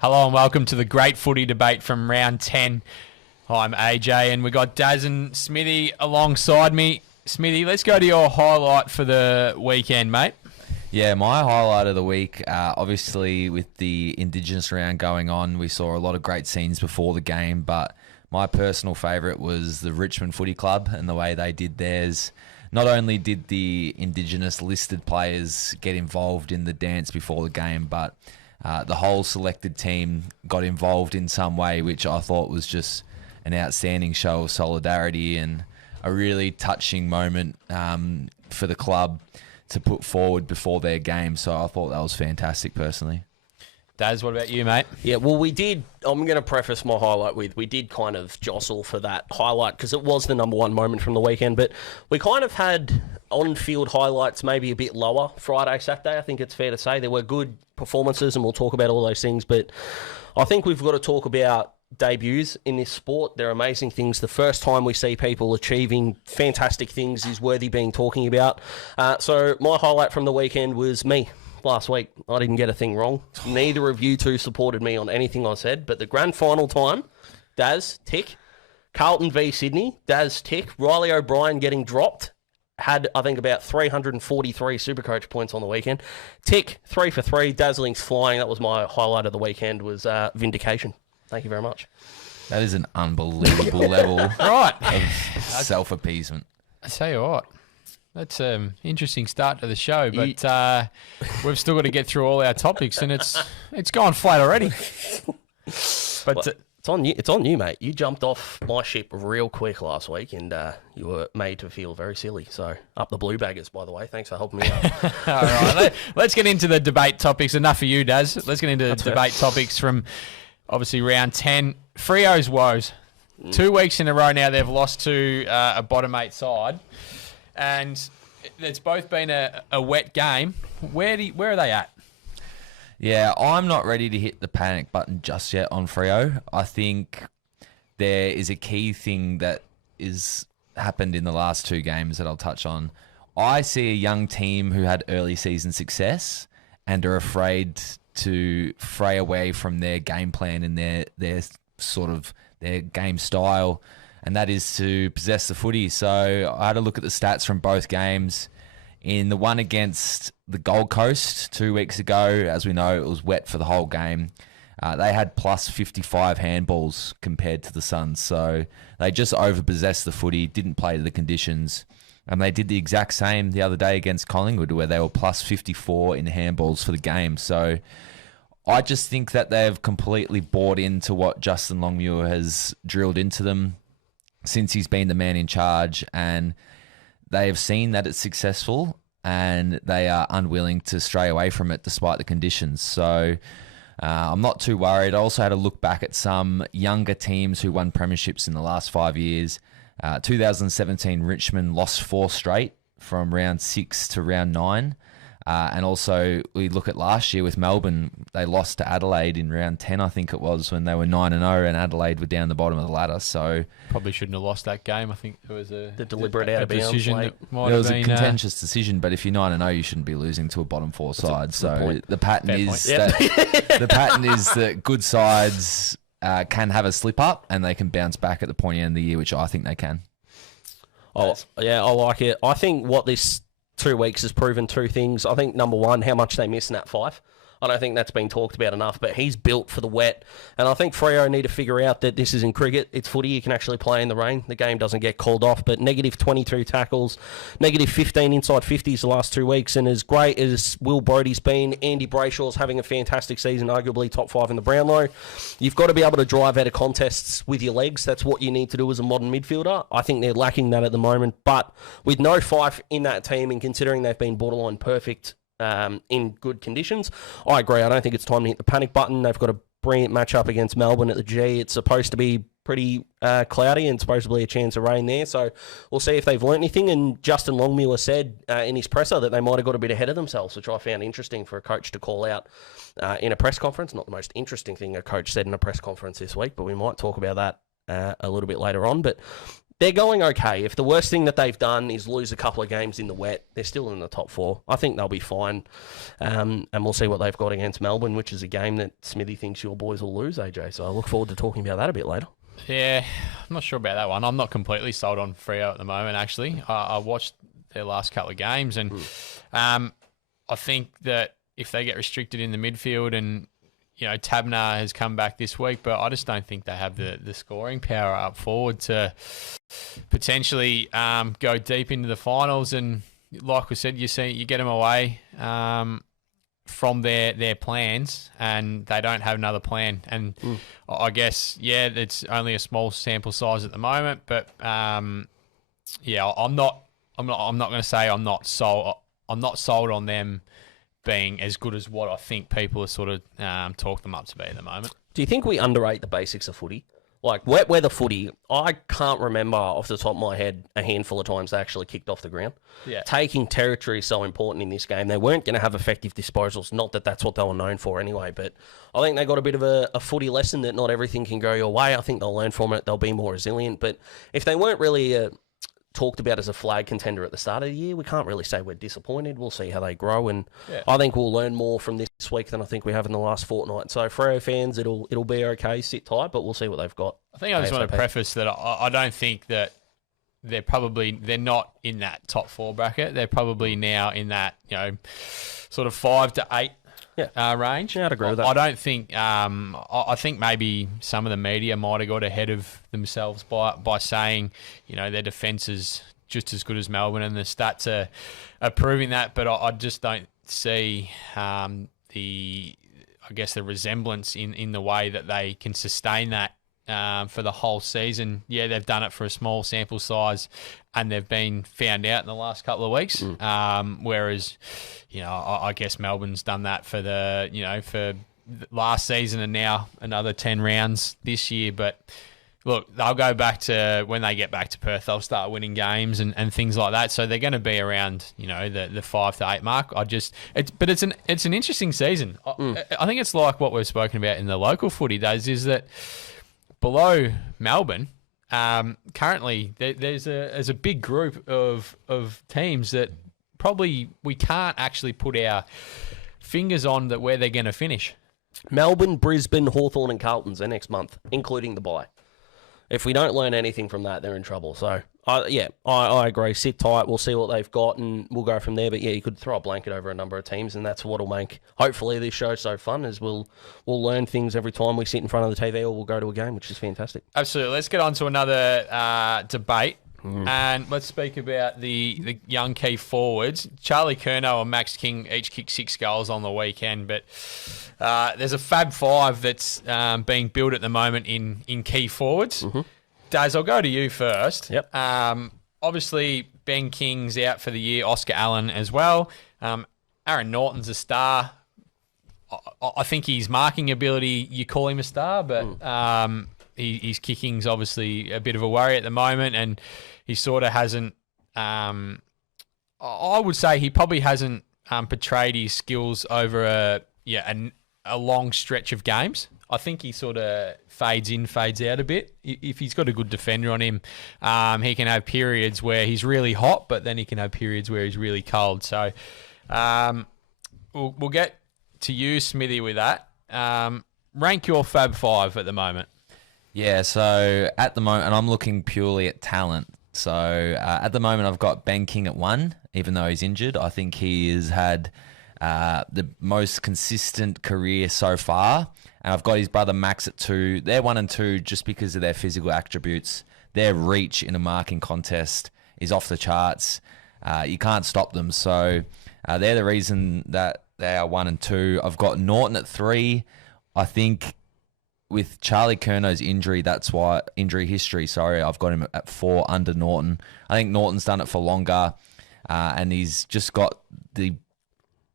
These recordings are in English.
Hello and welcome to the great footy debate from round 10. I'm AJ and we got Daz and Smithy alongside me. Smithy, let's go to your highlight for the weekend, mate. Yeah, my highlight of the week, obviously with the Indigenous round going on, we saw a lot of great scenes before the game, but my personal favourite was the Richmond Footy Club and the way they did theirs. Not only did the Indigenous listed players get involved in the dance before the game, but the whole selected team got involved in some way, which I thought was just an outstanding show of solidarity and a really touching moment for the club to put forward before their game. So I thought that was fantastic personally. Daz, what about you, mate? Yeah, well, we did. I'm going to preface my highlight with we did kind of jostle for that highlight because it was the number one moment from the weekend, but we kind of had on-field highlights maybe a bit lower Friday, Saturday. I think it's fair to say there were good performances and we'll talk about all those things, but I think we've got to talk about debuts in this sport. They're amazing things. The first time we see people achieving fantastic things is worthy being talking about. So my highlight from the weekend was me. Last week, I didn't get a thing wrong. Neither of you two supported me on anything I said, but the grand final time, Daz, tick. Carlton v Sydney, Daz, tick. Riley O'Brien getting dropped. Had, I think, about 343 Supercoach points on the weekend. Tick, 3 for 3. Dazzling's flying. That was my highlight of the weekend, was vindication. Thank you very much. That is an unbelievable level of self-appeasement. I tell you what, that's an interesting start to the show, but we've still got to get through all our topics, and it's gone flat already. But well, it's on you, mate. You jumped off my ship real quick last week, and you were made to feel very silly. So up the blue baggers, by the way. Thanks for helping me out. all right, let's get into the debate topics. Enough for you, Daz. Let's get into the debate topics from obviously round 10. Freo's woes. 2 weeks in a row now they've lost to a bottom 8 side. And it's both been a wet game. Where are they at? Yeah, I'm not ready to hit the panic button just yet on Freo. I think there is a key thing that is happened in the last 2 games that I'll touch on. I see a young team who had early season success and are afraid to fray away from their game plan and their sort of their game style, and that is to possess the footy. So I had a look at the stats from both games. In the one against the Gold Coast 2 weeks ago, as we know, it was wet for the whole game. They had plus 55 handballs compared to the Suns. So they just overpossessed the footy, didn't play to the conditions. And they did the exact same the other day against Collingwood, where they were plus 54 in handballs for the game. So I just think that they've completely bought into what Justin Longmuir has drilled into them since he's been the man in charge, and they have seen that it's successful and they are unwilling to stray away from it despite the conditions. So I'm not too worried. I also had a look back at some younger teams who won premierships in the last 5 years. 2017 Richmond lost 4 straight from round 6 to round 9. And also, we look at last year with Melbourne, they lost to Adelaide in round 10, I think it was, when they were 9-0, and Adelaide were down the bottom of the ladder. So probably shouldn't have lost that game. I think it was the deliberate out of bounds decision. It was a contentious decision, but if you're 9-0, you shouldn't be losing to a bottom 4 side. So the pattern is the pattern is that good sides can have a slip up and they can bounce back at the point end of the year, which I think they can. Oh yeah, I like it. I think what this 2 weeks has proven 2 things. I think, number one, how much they miss Nat Five. I don't think that's been talked about enough, but he's built for the wet. And I think Freo need to figure out that this isn't cricket. It's footy. You can actually play in the rain. The game doesn't get called off. But negative 22 tackles, negative 15 inside 50s the last 2 weeks. And as great as Will Brodie's been, Andy Brayshaw's having a fantastic season, arguably top 5 in the Brownlow. You've got to be able to drive out of contests with your legs. That's what you need to do as a modern midfielder. I think they're lacking that at the moment. But with no Fife in that team, and considering they've been borderline perfect in good conditions, I agree. I don't think it's time to hit the panic button. They've got a brilliant matchup against Melbourne at the G. It's supposed to be pretty cloudy and supposedly a chance of rain there. So we'll see if they've learnt anything. And Justin Longmuir said in his presser that they might have got a bit ahead of themselves, which I found interesting for a coach to call out in a press conference. Not the most interesting thing a coach said in a press conference this week, but we might talk about that a little bit later on. But they're going okay. If the worst thing that they've done is lose a couple of games in the wet, they're still in the top 4. I think they'll be fine. And we'll see what they've got against Melbourne, which is a game that Smithy thinks your boys will lose, AJ. So I look forward to talking about that a bit later. Yeah, I'm not sure about that one. I'm not completely sold on Freo at the moment, actually. I watched their last couple of games, and I think that if they get restricted in the midfield, and Tabner has come back this week, but I just don't think they have the scoring power up forward to potentially go deep into the finals. And like we said, you get them away from their plans, and they don't have another plan. And I guess it's only a small sample size at the moment, but I'm not going to say I'm not sold on them being as good as what I think people are sort of talk them up to be at the moment. Do you think we underrate the basics of footy? Like wet weather footy, I can't remember off the top of my head a handful of times they actually kicked off the ground. Yeah. Taking territory is so important in this game. They weren't going to have effective disposals. Not that that's what they were known for anyway, but I think they got a bit of a footy lesson that not everything can go your way. I think they'll learn from it. They'll be more resilient. But if they weren't really talked about as a flag contender at the start of the year, we can't really say we're disappointed. We'll see how they grow, and I think we'll learn more from this week than I think we have in the last fortnight. So Freo fans, it'll be okay, sit tight, but we'll see what they've got. I think I just want to preface that I don't think that they're not in that top 4 bracket. They're probably now in that sort of 5 to 8 range. Yeah, I'd agree with that. I don't think. I think maybe some of the media might have got ahead of themselves by saying, their defence is just as good as Melbourne, and the stats are proving that. But I just don't see the resemblance in the way that they can sustain that for the whole season. Yeah, they've done it for a small sample size, and they've been found out in the last couple of weeks. Whereas, I guess Melbourne's done that for for last season, and now another 10 rounds this year. But look, they'll go back to when they get back to Perth, they'll start winning games and things like that. So they're going to be around, the 5 to 8 mark. It's an interesting season. I think it's like what we've spoken about in the local footy days, is that below Melbourne, currently there's a big group of teams that probably we can't actually put our fingers on that where they're going to finish. Melbourne, Brisbane, Hawthorn and Carlton's their next month, including the bye. If we don't learn anything from that, they're in trouble. So, I agree. Sit tight. We'll see what they've got, and we'll go from there. But, you could throw a blanket over a number of teams, and that's what will make, hopefully, this show so fun, is we'll learn things every time we sit in front of the TV or we'll go to a game, which is fantastic. Absolutely. Let's get on to another debate. And let's speak about the young key forwards. Charlie Curnow and Max King each kicked 6 goals on the weekend, but there's a Fab Five that's being built at the moment in key forwards. Daz, I'll go to you first. Yep. Obviously, Ben King's out for the year, Oscar Allen as well. Aaron Norton's a star. I think his marking ability, you call him a star, but his kicking's obviously a bit of a worry at the moment, and he sort of hasn't. I would say he probably hasn't portrayed his skills over a long stretch of games. I think he sort of fades in, fades out a bit. If he's got a good defender on him, he can have periods where he's really hot, but then he can have periods where he's really cold. So we'll get to you, Smithy, with that. Rank your Fab Five at the moment. Yeah, so at the moment, and I'm looking purely at talent. So at the moment, I've got Ben King at 1, even though he's injured. I think he has had the most consistent career so far. And I've got his brother Max at 2. They're 1 and 2 just because of their physical attributes. Their reach in a marking contest is off the charts. You can't stop them. So they're the reason that they are 1 and 2. I've got Norton at 3. I think with Charlie Curnow's injury, injury history, I've got him at 4 under Norton. I think Norton's done it for longer, and he's just got the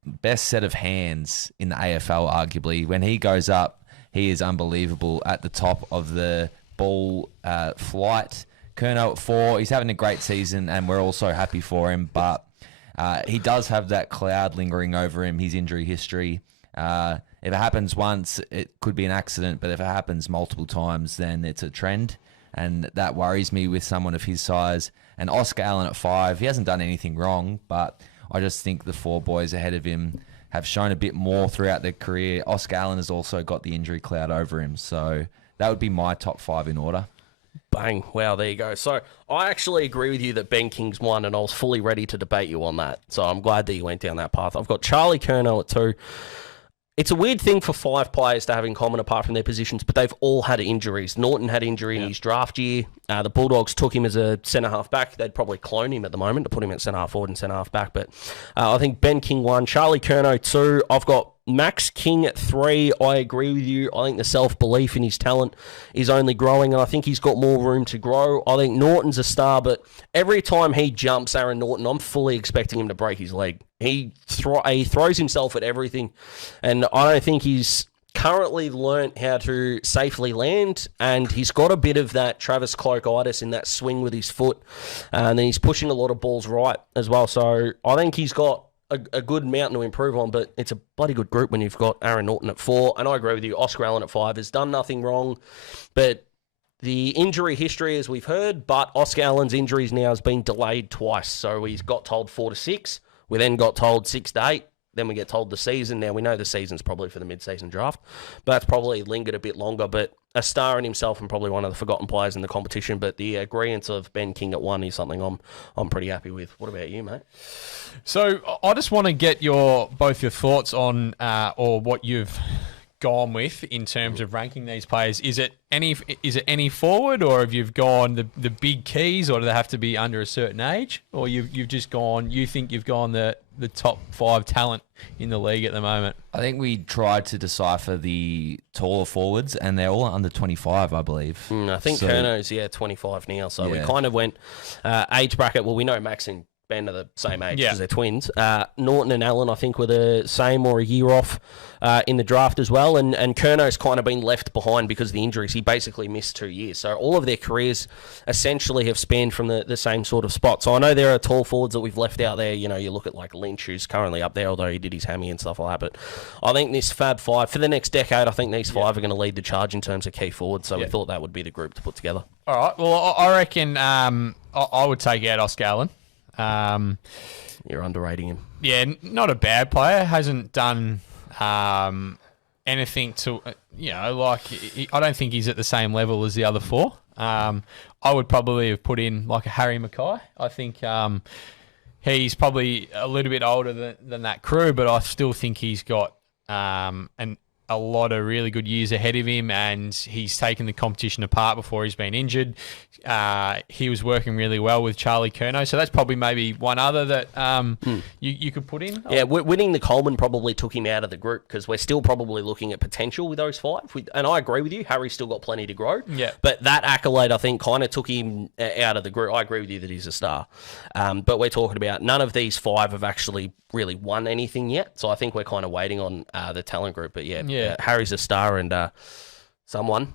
best set of hands in the AFL, arguably. When he goes up, he is unbelievable at the top of the ball flight. Curnow at 4, he's having a great season, and we're also happy for him, but he does have that cloud lingering over him, his injury history. If it happens once, it could be an accident, but if it happens multiple times, then it's a trend. and that worries me with someone of his size. And Oscar Allen at 5, he hasn't done anything wrong, but I just think the 4 boys ahead of him have shown a bit more throughout their career. Oscar Allen has also got the injury cloud over him, so that would be my top 5 in order. Bang. Wow, there you go. So I actually agree with you that Ben King's won, and I was fully ready to debate you on that. So I'm glad that you went down that path. I've got Charlie Curnow at 2. It's a weird thing for 5 players to have in common apart from their positions, but they've all had injuries. Norton had injury in his draft year. The Bulldogs took him as a centre-half back. They'd probably clone him at the moment to put him at centre-half forward and centre-half back. But I think Ben King 1, Charlie Curnow 2. I've got Max King at 3. I agree with you. I think the self-belief in his talent is only growing, and I think he's got more room to grow. I think Norton's a star, but every time he jumps, Aaron Norton, I'm fully expecting him to break his leg. He throws himself at everything, and I don't think he's currently learnt how to safely land, and he's got a bit of that Travis Cloak-itis in that swing with his foot, and then he's pushing a lot of balls right as well. So I think he's got a good mountain to improve on, but it's a bloody good group when you've got Aaron Norton at 4, and I agree with you, Oscar Allen at 5 has done nothing wrong, but the injury history, as we've heard, but Oscar Allen's injuries now has been delayed twice, so he's got told 4 to 6, we then got told 6 to 8, then we get told the season. Now, we know the season's probably for the mid-season draft, but that's probably lingered a bit longer. But a star in himself and probably one of the forgotten players in the competition. But the agreement of Ben King at 1 is something I'm pretty happy with. What about you, mate? So I just want to get both your thoughts on or what you've gone with in terms of ranking these players. Is it any forward, or have you gone the big keys, or do they have to be under a certain age, or you've just gone? You think you've gone the top 5 talent in the league at the moment? I think we tried to decipher the taller forwards, and they're all under 25, I believe. I think Curnow's 25 now, so we kind of went age bracket. Well, we know Max and Ben are the same age because they're twins. Norton and Allen, I think, were the same or a year off in the draft as well. And Curnow's kind of been left behind because of the injuries. He basically missed 2 years. So all of their careers essentially have spanned from the same sort of spot. So I know there are tall forwards that we've left out there. You know, you look at like Lynch, who's currently up there, although he did his hammy and stuff like that. But I think this Fab Five, for the next decade, I think these 5 are going to lead the charge in terms of key forwards. So we thought that would be the group to put together. All right. Well, I reckon I would take out Oscar Allen. You're underrating him. Yeah, not a bad player. Hasn't done anything to, I don't think he's at the same level as the other 4. I would probably have put in like a Harry Mackay. I think he's probably a little bit older than that crew, but I still think he's got a lot of really good years ahead of him, and he's taken the competition apart before he's been injured. He was working really well with Charlie Curnow, so that's probably maybe one other that you could put in. Yeah, winning the Coleman probably took him out of the group because we're still probably looking at potential with those 5. And I agree with you, Harry's still got plenty to grow. Yeah. But that accolade, I think, kind of took him out of the group. I agree with you that he's a star. But we're talking about none of these 5 have actually really won anything yet. So I think we're kind of waiting on the talent group. But Harry's a star, and someone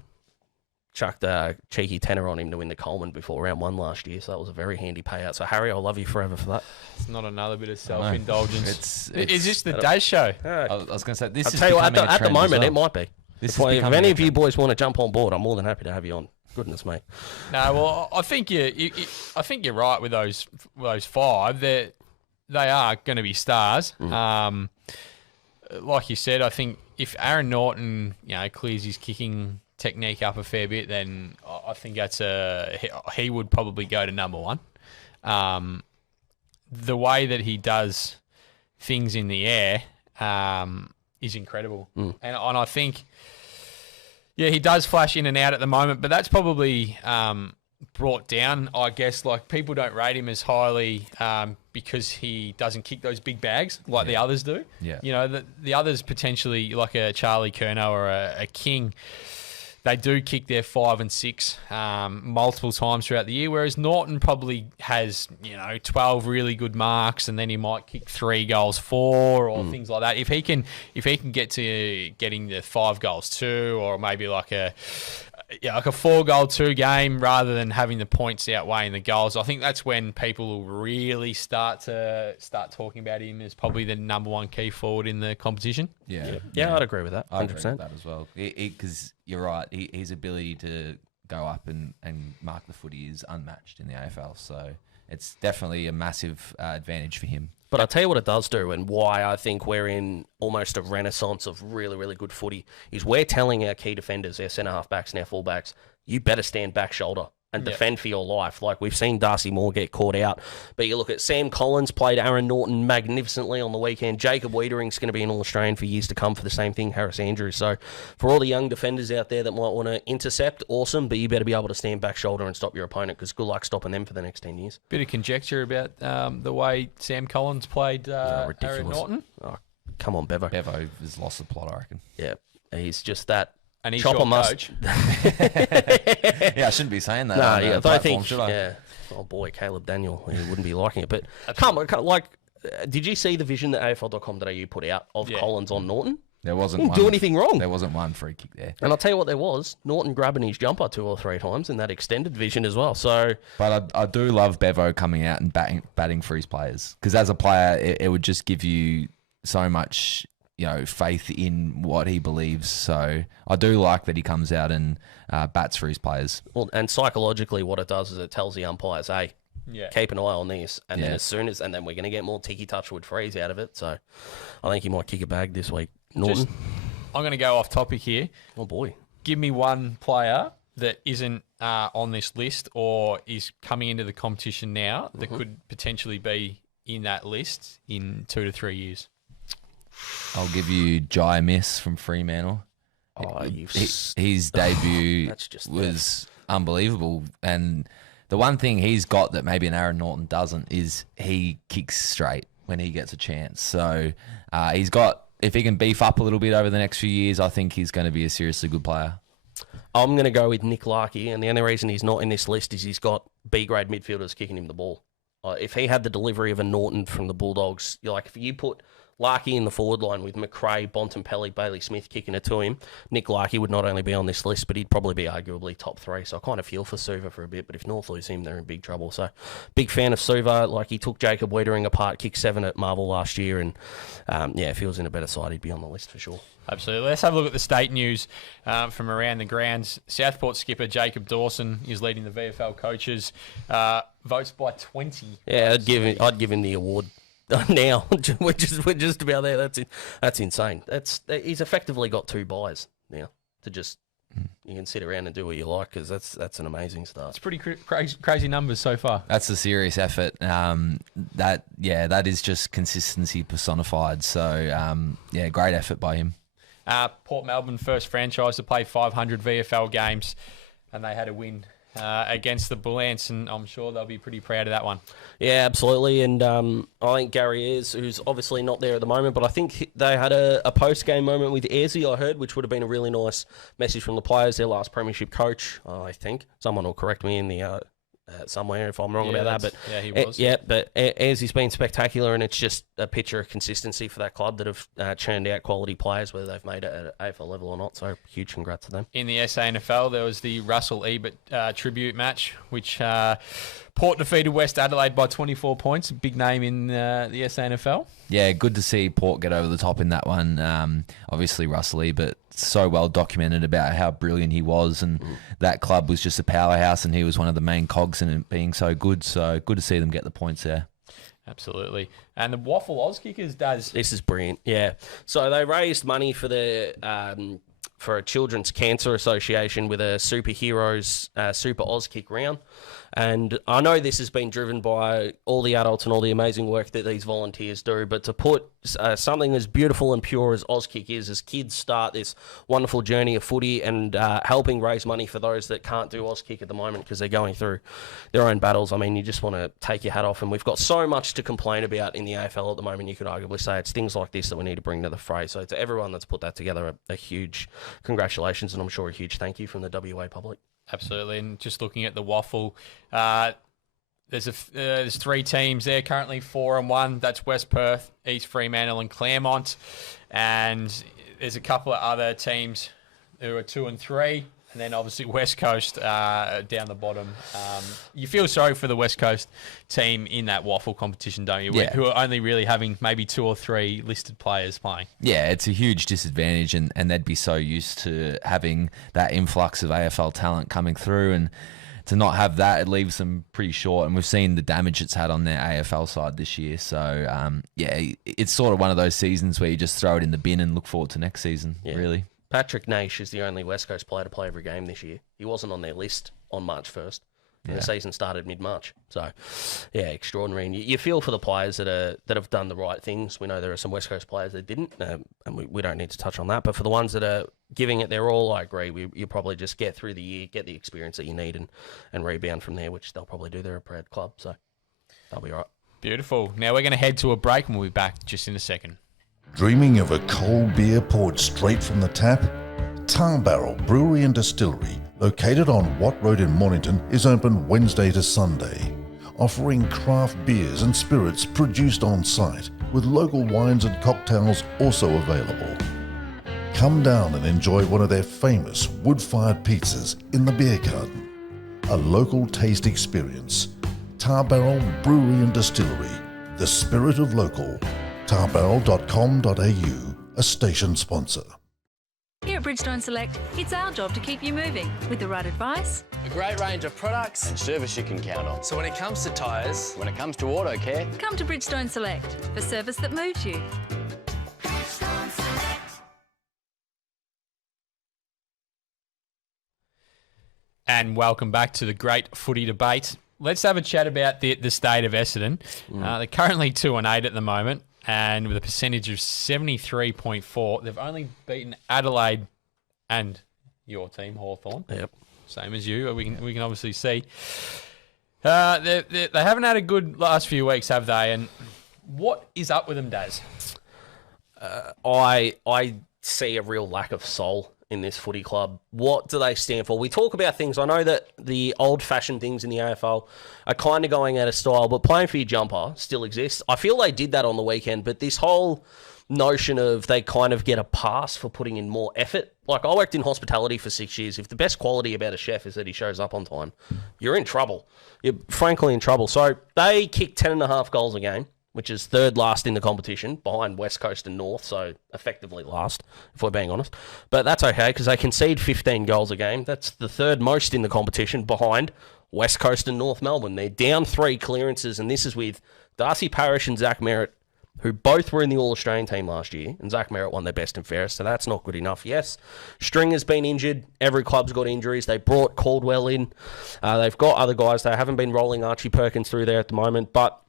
chucked a cheeky tenner on him to win the Coleman before round 1 last year. So that was a very handy payout. So Harry, I'll love you forever for that. It's not another bit of self-indulgence. It's is this the day show? I was going to say, this I'll is tell you becoming what, at the moment, it might be. If any of you boys want to jump on board, I'm more than happy to have you on. Goodness me. No, well, I think you're right with those 5. They are going to be stars. Like you said, I think if Aaron Norton, clears his kicking technique up a fair bit, then I think he would probably go to number 1. The way that he does things in the air is incredible, and I think, he does flash in and out at the moment, but that's probably brought down, I guess. Like, people don't rate him as highly because he doesn't kick those big bags like the others do. Yeah. The others potentially, like a Charlie Curnow or a King, they do kick their 5 and 6 multiple times throughout the year, whereas Norton probably has 12 really good marks, and then he might kick 3 goals 4 or things like that. If he can get to getting the 5 goals 2, or maybe like a 4-goal 2 game rather than having the points outweighing the goals, I think that's when people will really start talking about him as probably the number 1 key forward in the competition. Yeah, I'd agree with that. 100%. I agree with that as well. Because you're right, his ability to go up and mark the footy is unmatched in the AFL. So it's definitely a massive advantage for him. But I'll tell you what it does do and why I think we're in almost a renaissance of really, really good footy is we're telling our key defenders, our centre-half-backs and our full-backs, you better stand back shoulder and defend for your life. Like we've seen Darcy Moore get caught out. But you look at Sam Collins played Aaron Norton magnificently on the weekend. Jacob Wiedering's going to be an All-Australian for years to come for the same thing, Harris Andrews. So for all the young defenders out there that might want to intercept, awesome, but you better be able to stand back shoulder and stop your opponent because good luck stopping them for the next 10 years. Bit of conjecture about the way Sam Collins played Aaron Norton. Oh, come on, Bevo. Bevo has lost the plot, I reckon. Yeah, he's just that. And he's Chopper your must. coach. Yeah, I shouldn't be saying that. No, on yeah, the I platform, think, should I? yeah. Oh boy, Caleb Daniel, he wouldn't be liking it. But come on, like, did you see the vision that AFL.com.au put out of Collins on Norton? There wasn't Didn't one. do anything wrong. There wasn't one free kick there. And I'll tell you what there was. Norton grabbing his jumper 2 or 3 times in that extended vision as well. So, But I do love Bevo coming out and batting for his players because as a player, it would just give you so much, faith in what he believes. So I do like that he comes out and bats for his players. well, and psychologically what it does is it tells the umpires, hey, keep an eye on this. And then and then we're going to get more Tiki Touchwood freeze out of it. So I think he might kick a bag this week. Norton. I'm going to go off topic here. Oh boy. Give me one player that isn't on this list or is coming into the competition now that could potentially be in that list in 2 to 3 years. I'll give you Jai Miss from Fremantle. Oh, His debut was unbelievable. And the one thing he's got that maybe an Aaron Norton doesn't is he kicks straight when he gets a chance. So he's got, if he can beef up a little bit over the next few years, I think he's going to be a seriously good player. I'm going to go with Nick Larkey, and the only reason he's not in this list is he's got B-grade midfielders kicking him the ball. If he had the delivery of a Norton from the Bulldogs, if you put Larkey in the forward line with McRae, Bontempelli, Bailey Smith kicking it to him, Nick Larkey would not only be on this list, but he'd probably be arguably top 3. So I kind of feel for Suva for a bit, but if North lose him, they're in big trouble. So big fan of Suva. He took Jacob Wiedering apart, kicked 7 at Marvel last year, and if he was in a better side, he'd be on the list for sure. Absolutely. Let's have a look at the state news from around the grounds. Southport skipper Jacob Dawson is leading the VFL coaches. Votes by 20. Yeah, I'd give him the award. Now we're just about there. That's insane. He's effectively got 2 buys now to just you can sit around and do what you like because that's an amazing start. It's pretty crazy numbers so far. That's a serious effort. That is just consistency personified. So great effort by him. Port Melbourne first franchise to play 500 VFL games, and they had a win against the Bullants, and I'm sure they'll be pretty proud of that one. Yeah, absolutely. And I think Gary Ayres, who's obviously not there at the moment, but I think they had a post-game moment with Ayresy, I heard, which would have been a really nice message from the players, their last premiership coach, I think. Someone will correct me in the somewhere if I'm wrong about that. But he was. But Ayrsy's been spectacular, and it's just a picture of consistency for that club that have churned out quality players, whether they've made it at AFL level or not. So huge congrats to them. In the SANFL, there was the Russell Ebert tribute match, which Port defeated West Adelaide by 24 points. A big name in the SANFL. Yeah, good to see Port get over the top in that one. Obviously, Russell Ebert, so well documented about how brilliant he was, and that club was just a powerhouse, and he was one of the main cogs in it being so good. So good to see them get the points there. Absolutely. And the Waffle Oz Kickers does. This is brilliant. Yeah. So they raised money for the for a Children's Cancer Association with a superheroes Super Oz Kick round. And I know this has been driven by all the adults and all the amazing work that these volunteers do, but to put something as beautiful and pure as Auskick is, as kids start this wonderful journey of footy and helping raise money for those that can't do Auskick at the moment because they're going through their own battles. I mean, you just want to take your hat off, and we've got so much to complain about in the AFL at the moment. You could arguably say it's things like this that we need to bring to the fray. So to everyone that's put that together, a huge congratulations, and I'm sure a huge thank you from the WA public. Absolutely, and just looking at the Waffle, there's 3 teams there currently, 4-1. That's West Perth, East Fremantle, and Claremont, and there's a couple of other teams who are 2 and 3. And then obviously West Coast down the bottom. You feel sorry for the West Coast team in that waffle competition, don't you? Yeah. Who are only really having maybe 2 or 3 listed players playing. Yeah, it's a huge disadvantage, and they'd be so used to having that influx of AFL talent coming through, and to not have that, it leaves them pretty short. And we've seen the damage it's had on their AFL side this year. So, it's sort of one of those seasons where you just throw it in the bin and look forward to next season, really. Patrick Naish is the only West Coast player to play every game this year. He wasn't on their list on March 1st. And the season started mid-March. So, extraordinary. And you feel for the players that have done the right things. We know there are some West Coast players that didn't, and we don't need to touch on that. But for the ones that are giving it their all, I agree. You probably just get through the year, get the experience that you need, and rebound from there, which they'll probably do. They're a proud club, so they'll be all right. Beautiful. Now we're going to head to a break, and we'll be back just in a second. Dreaming of a cold beer poured straight from the tap? Tar Barrel Brewery and Distillery, located on Watt Road in Mornington, is open Wednesday to Sunday, offering craft beers and spirits produced on site, with local wines and cocktails also available. Come down and enjoy one of their famous wood-fired pizzas in the beer garden. A local taste experience. Tar Barrel Brewery and Distillery, the spirit of local. tarbarrel.com.au, a station sponsor. Here at Bridgestone Select, it's our job to keep you moving with the right advice. A great range of products and service you can count on. So when it comes to tyres, When it comes to auto care, Come to Bridgestone Select for service that moves you. And welcome back to the great footy debate. Let's have a chat about the state of Essendon. They're currently 2-8 at the moment, and with a percentage of 73.4. They've only beaten Adelaide and your team, Hawthorn. Yep. Same as you. We can obviously see. They haven't had a good last few weeks, have they? And what is up with them, Daz? I see a real lack of soul in this footy club. What do they stand for? We talk about things. I know that the old-fashioned things in the AFL are kind of going out of style, but playing for your jumper still exists. I feel they did that on the weekend, but this whole notion of they kind of get a pass for putting in more effort. Like, I worked in hospitality for 6 years. If the best quality about a chef is that he shows up on time, you're in trouble. You're frankly in trouble. So they kick 10.5 goals a game, which is third last in the competition, behind West Coast and North, so effectively last, if we're being honest. But that's okay, because they concede 15 goals a game. That's the third most in the competition, behind West Coast and North Melbourne. They're down 3 clearances, and this is with Darcy Parish and Zach Merritt, who both were in the All-Australian team last year, and Zach Merritt won their best and fairest, so that's not good enough. Yes, Stringer's been injured. Every club's got injuries. They brought Caldwell in. They've got other guys. They haven't been rolling Archie Perkins through there at the moment, but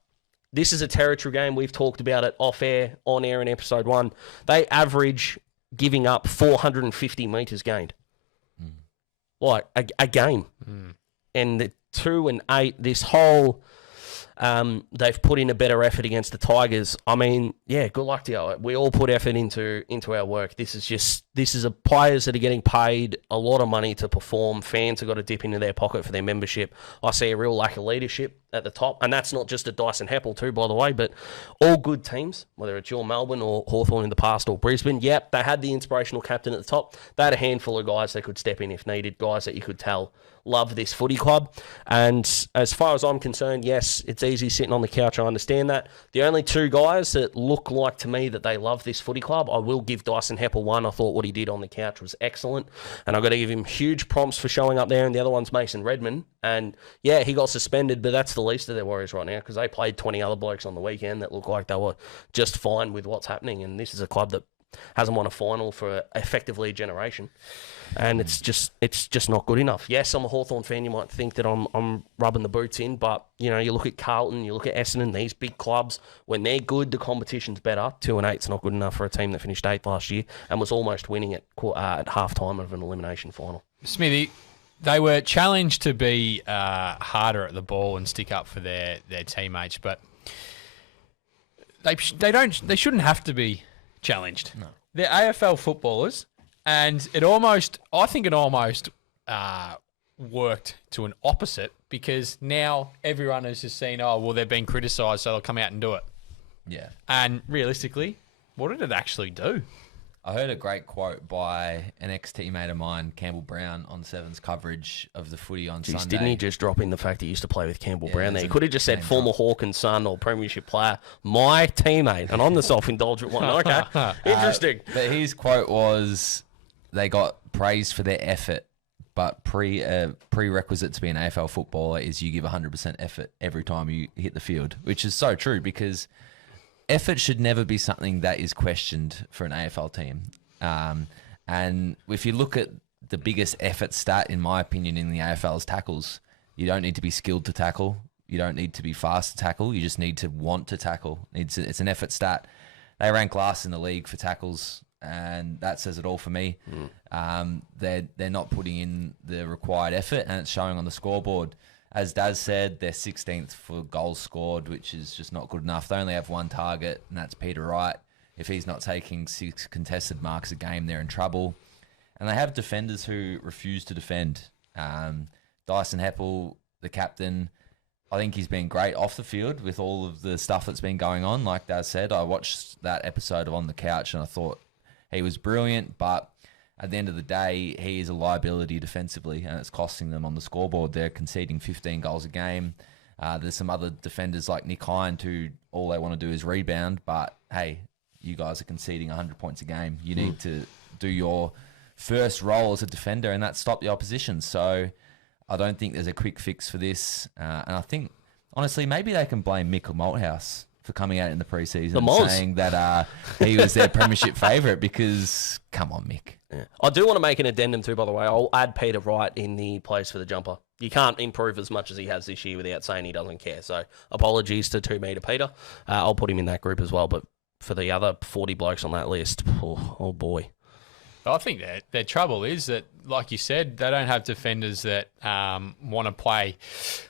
this is a territory game. We've talked about it off-air, on-air in episode 1. They average giving up 450 metres gained. Like, a game. And the 2-8, this whole... they've put in a better effort against the Tigers. I mean, yeah, good luck to you. We all put effort into our work. This is a players that are getting paid a lot of money to perform. Fans have got to dip into their pocket for their membership. I see a real lack of leadership at the top, and that's not just at Dyson Heppel too, by the way, but all good teams, whether it's your Melbourne or Hawthorn in the past or Brisbane, yep, they had the inspirational captain at the top. They had a handful of guys that could step in if needed, guys that you could tell love this footy club. And as far as I'm concerned, yes, it's easy sitting on the couch. I understand that. The only 2 guys that look like to me that they love this footy club, I will give Dyson Heppel one. I thought what he did on the couch was excellent, and I've got to give him huge prompts for showing up there. And the other one's Mason Redman. And yeah, he got suspended, but that's the least of their worries right now, because they played 20 other blokes on the weekend that look like they were just fine with what's happening. And this is a club that hasn't won a final for effectively a generation. And it's just not good enough. Yes, I'm a Hawthorn fan. You might think that I'm rubbing the boots in, but you know, you look at Carlton, you look at Essendon, these big clubs, when they're good, the competition's better. 2-8's not good enough for a team that finished 8th last year and was almost winning at half time of an elimination final. Smithy, they were challenged to be harder at the ball and stick up for their teammates, but they shouldn't have to be challenged. No. They're AFL footballers. And I think it almost worked to an opposite, because now everyone has just seen, oh, well, they're being criticised, so they'll come out and do it. Yeah. And realistically, what did it actually do? I heard a great quote by an ex-teammate of mine, Campbell Brown, on Seven's coverage of the footy on Sunday. Didn't he just drop in the fact he used to play with Campbell Brown there? He there's could a have just said name former drop. Hawk and Son or Premiership player, my teammate. And I'm the self-indulgent one. Okay, interesting. But his quote was, they got praised for their effort, but prerequisite to be an AFL footballer is you give 100% effort every time you hit the field, which is so true because effort should never be something that is questioned for an AFL team. And if you look at the biggest effort stat, in my opinion, in the AFL is tackles. You don't need to be skilled to tackle. You don't need to be fast to tackle. You just need to want to tackle. It's an effort stat. They rank last in the league for tackles, and that says it all for me. They're not putting in the required effort, and it's showing on the scoreboard. As Daz said, they're 16th for goals scored, which is just not good enough. They only have one target, and that's Peter Wright. If he's not taking 6 contested marks a game, they're in trouble. And they have defenders who refuse to defend. Dyson Heppel, the captain, I think he's been great off the field with all of the stuff that's been going on. Like Daz said, I watched that episode of On the Couch and I thought he was brilliant, but at the end of the day, he is a liability defensively and it's costing them on the scoreboard. They're conceding 15 goals a game. There's some other defenders like Nick Hind who all they want to do is rebound, but hey, you guys are conceding 100 points a game. You need to do your first role as a defender and that's stop the opposition. So I don't think there's a quick fix for this. And I think, honestly, maybe they can blame Mick Malthouse for coming out in the preseason and saying that he was their premiership favourite because, come on, Mick. Yeah. I do want to make an addendum too, by the way. I'll add Peter Wright in the place for the jumper. You can't improve as much as he has this year without saying he doesn't care. So apologies to 2 metre Peter. I'll put him in that group as well. But for the other 40 blokes on that list, oh boy. I think that their trouble is that, like you said, they don't have defenders that want to play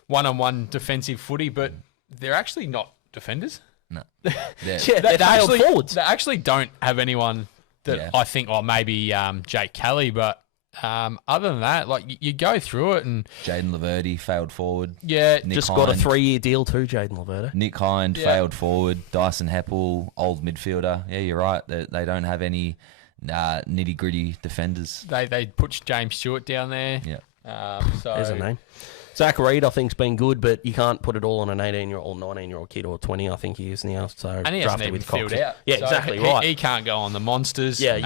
one-on-one defensive footy, but they're actually not defenders. No. They're forwards. They actually don't have anyone that I think, maybe Jake Kelly, but other than that, like you go through it and Jaden Laverde failed forward. Yeah, Nick just Hind, got a 3-year deal too, Jaden Laverde. Nick Hind failed forward. Dyson Heppel, old midfielder. Yeah, you're right. They don't have any nitty gritty defenders. They put James Stewart down there. Yeah. So there's a name. Zach Reid, I think, has been good, but you can't put it all on an 18-year-old or 19-year-old kid or 20, I think he is now. So and he hasn't even filled out. Yeah, so exactly right. He can't go on the monsters. Yeah,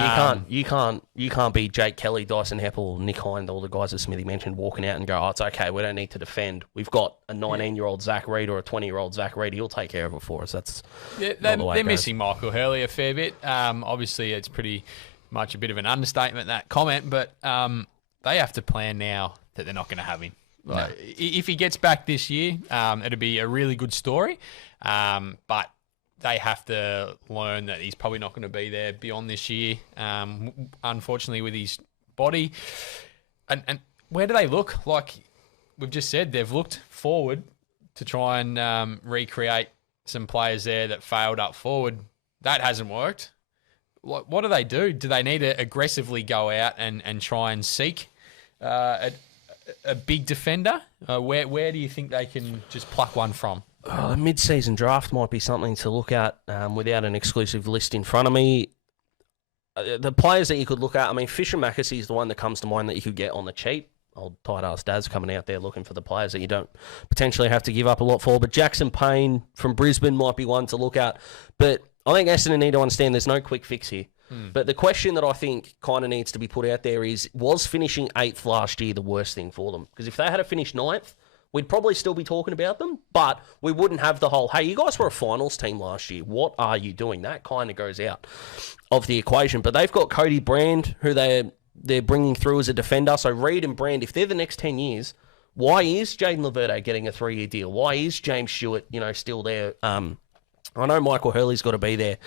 you can't be Jake Kelly, Dyson Heppel, Nick Hind, all the guys that Smithy mentioned, walking out and go, it's okay, we don't need to defend. We've got a 19-year-old Zach Reid or a 20-year-old Zach Reid. He'll take care of it for us. They're missing Michael Hurley a fair bit. Obviously, it's pretty much a bit of an understatement, that comment, but they have to plan now that they're not going to have him. Like, if he gets back this year, it'll be a really good story. But they have to learn that he's probably not going to be there beyond this year, unfortunately, with his body. And where do they look? Like we've just said, they've looked forward to try and recreate some players there that failed up forward. That hasn't worked. What do they do? Do they need to aggressively go out and try and seek a big defender? Where do you think they can just pluck one from? A mid-season draft might be something to look at without an exclusive list in front of me. The players that you could look at, I mean, Fisher Mackesy is the one that comes to mind that you could get on the cheap. Old tight-ass Daz coming out there looking for the players that you don't potentially have to give up a lot for. But Jackson Payne from Brisbane might be one to look at. But I think Essendon need to understand there's no quick fix here. But the question that I think kind of needs to be put out there is, was finishing 8th last year the worst thing for them? Because if they had to finish 9th, we'd probably still be talking about them, but we wouldn't have the whole, hey, you guys were a finals team last year. What are you doing? That kind of goes out of the equation. But they've got Cody Brand, who they're bringing through as a defender. So Reid and Brand, if they're the next 10 years, why is Jaden Laverde getting a 3-year deal? Why is James Stewart, still there? I know Michael Hurley's got to be there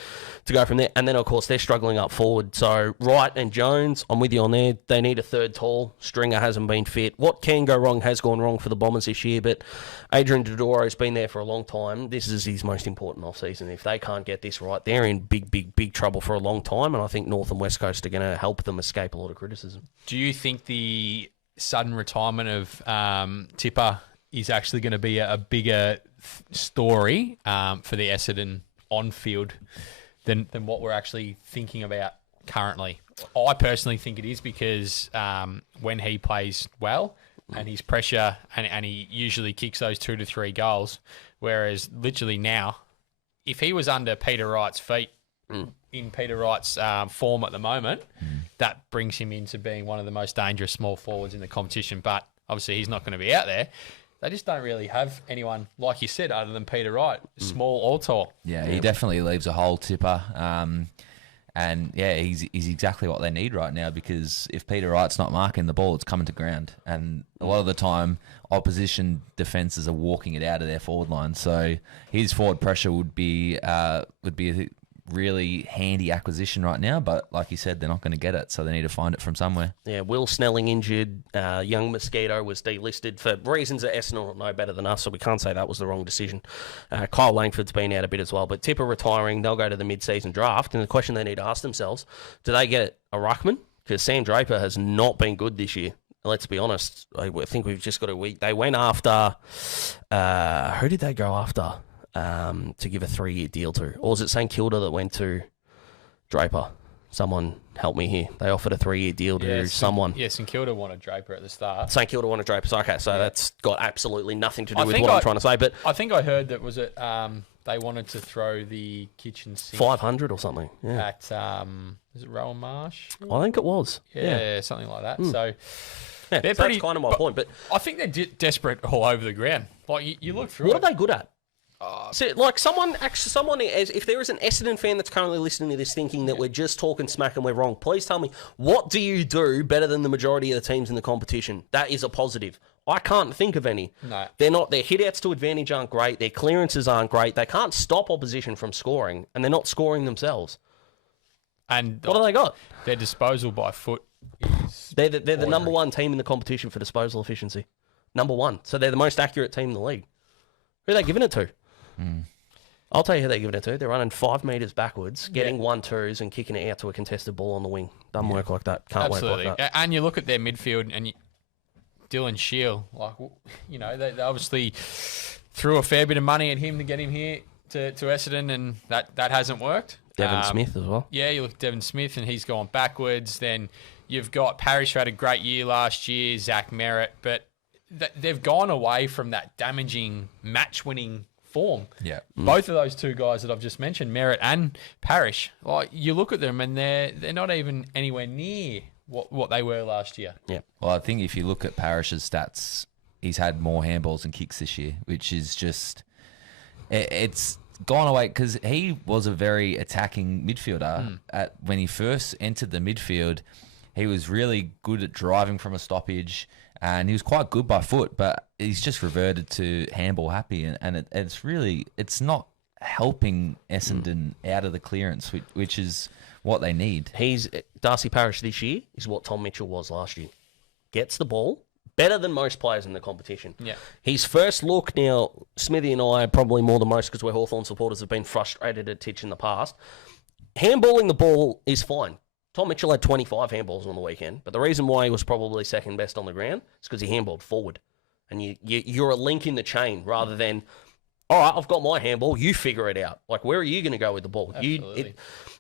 to go from there. And then, of course, they're struggling up forward. So Wright and Jones, I'm with you on there. They need a third tall. Stringer hasn't been fit. What can go wrong has gone wrong for the Bombers this year. But Adrian Dodoro's been there for a long time. This is his most important off-season. If they can't get this right, they're in big, big, big trouble for a long time. And I think North and West Coast are going to help them escape a lot of criticism. Do you think the sudden retirement of Tipper is actually going to be a bigger story for the Essendon on-field than what we're actually thinking about currently. I personally think it is because when he plays well and his pressure, and he usually kicks those 2 to 3 goals, whereas literally now, if he was under Peter Wright's feet, in Peter Wright's form at the moment, that brings him into being one of the most dangerous small forwards in the competition. But obviously he's not going to be out there. They just don't really have anyone, like you said, other than Peter Wright, small or tall. Yeah, he definitely leaves a hole, Tipper. And yeah, he's exactly what they need right now, because if Peter Wright's not marking the ball, it's coming to ground. And a lot of the time, opposition defences are walking it out of their forward line. So his forward pressure would be a really handy acquisition right now. But like you said, they're not going to get it, so they need to find it from somewhere. Yeah, Will Snelling injured. Young Mosquito was delisted for reasons that Essendon will know better than us, so we can't say that was the wrong decision. Kyle Langford's been out a bit as well. But Tipper retiring, they'll go to the mid-season draft. And the question they need to ask themselves, do they get a ruckman? Because Sam Draper has not been good this year. Let's be honest. I think we've just got a week. They went after... who did they go after to give a 3-year deal to? Or was it St Kilda that went to Draper? Someone help me here. They offered a 3-year deal to someone. Yeah, St Kilda wanted Draper at the start. St Kilda wanted Draper. So, okay, so that's got absolutely nothing to do with what I'm trying to say. But I think I heard that they wanted to throw the kitchen sink 500 or something. Yeah. at is it Rowan Marsh? I think it was. Yeah, something like that. So Yeah, they're so pretty. that's kind of my point. But I think they're desperate all over the ground. Like you look through. what are they good at? So, like someone, if there is an Essendon fan that's currently listening to this thinking that we're just talking smack and we're wrong, please tell me, what do you do better than the majority of the teams in the competition? That is a positive. I can't think of any. No. They're not. Their hit-outs to advantage aren't great. Their clearances aren't great. They can't stop opposition from scoring, and they're not scoring themselves. And What do they got? their disposal by foot is They're the number one team in the competition for disposal efficiency. Number one. So they're the most accurate team in the league. Who are they giving it to? I'll tell you who they're giving it to. They're running 5 metres backwards, getting 1-2s and kicking it out to a contested ball on the wing. Doesn't work like that. Can't Absolutely. work like that. And you look at their midfield, and Dylan Shield, they obviously threw a fair bit of money at him to get him here to Essendon, and that hasn't worked. Devon Smith as well. Yeah, you look at Devon Smith, and he's gone backwards. Then you've got Parrish, who had a great year last year, Zach Merritt, but they've gone away from that damaging, match-winning form. Yeah. Both of those two guys that I've just mentioned, Merritt and Parrish, like you look at them and they're not even anywhere near what they were last year. Yeah. Well, I think if you look at Parrish's stats, he's had more handballs and kicks this year, which is just... It's gone away because he was a very attacking midfielder. When he first entered the midfield, he was really good at driving from a stoppage, and he was quite good by foot, but he's just reverted to handball happy, and it's not helping Essendon out of the clearance, which is what they need. Darcy Parrish this year is what Tom Mitchell was last year. Gets the ball better than most players in the competition. Yeah. His first look, now, Smithy and I, probably more than most because we're Hawthorn supporters, have been frustrated at Titch in the past. Handballing the ball is fine. Tom Mitchell had 25 handballs on the weekend, but the reason why he was probably second best on the ground is because he handballed forward. And you're a link in the chain rather than, all right, I've got my handball, you figure it out. Like, where are you going to go with the ball? Absolutely.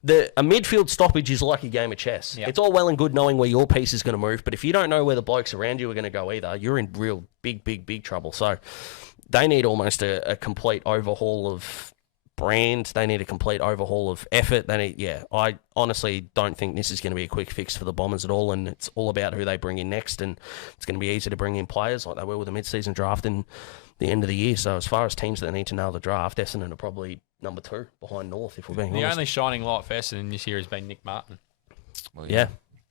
A midfield stoppage is like a game of chess. Yep. It's all well and good knowing where your piece is going to move, but if you don't know where the blokes around you are going to go either, you're in real big trouble. So they need almost a complete overhaul of brand. They need a complete overhaul of effort. I honestly don't think this is going to be a quick fix for the Bombers at all, and it's all about who they bring in next, and it's going to be easy to bring in players like they were with the mid-season draft and the end of the year. So as far as teams that need to nail the draft, Essendon are probably number 2 behind North, if we're being honest. The only shining light for Essendon this year has been Nick Martin. Well, Yeah.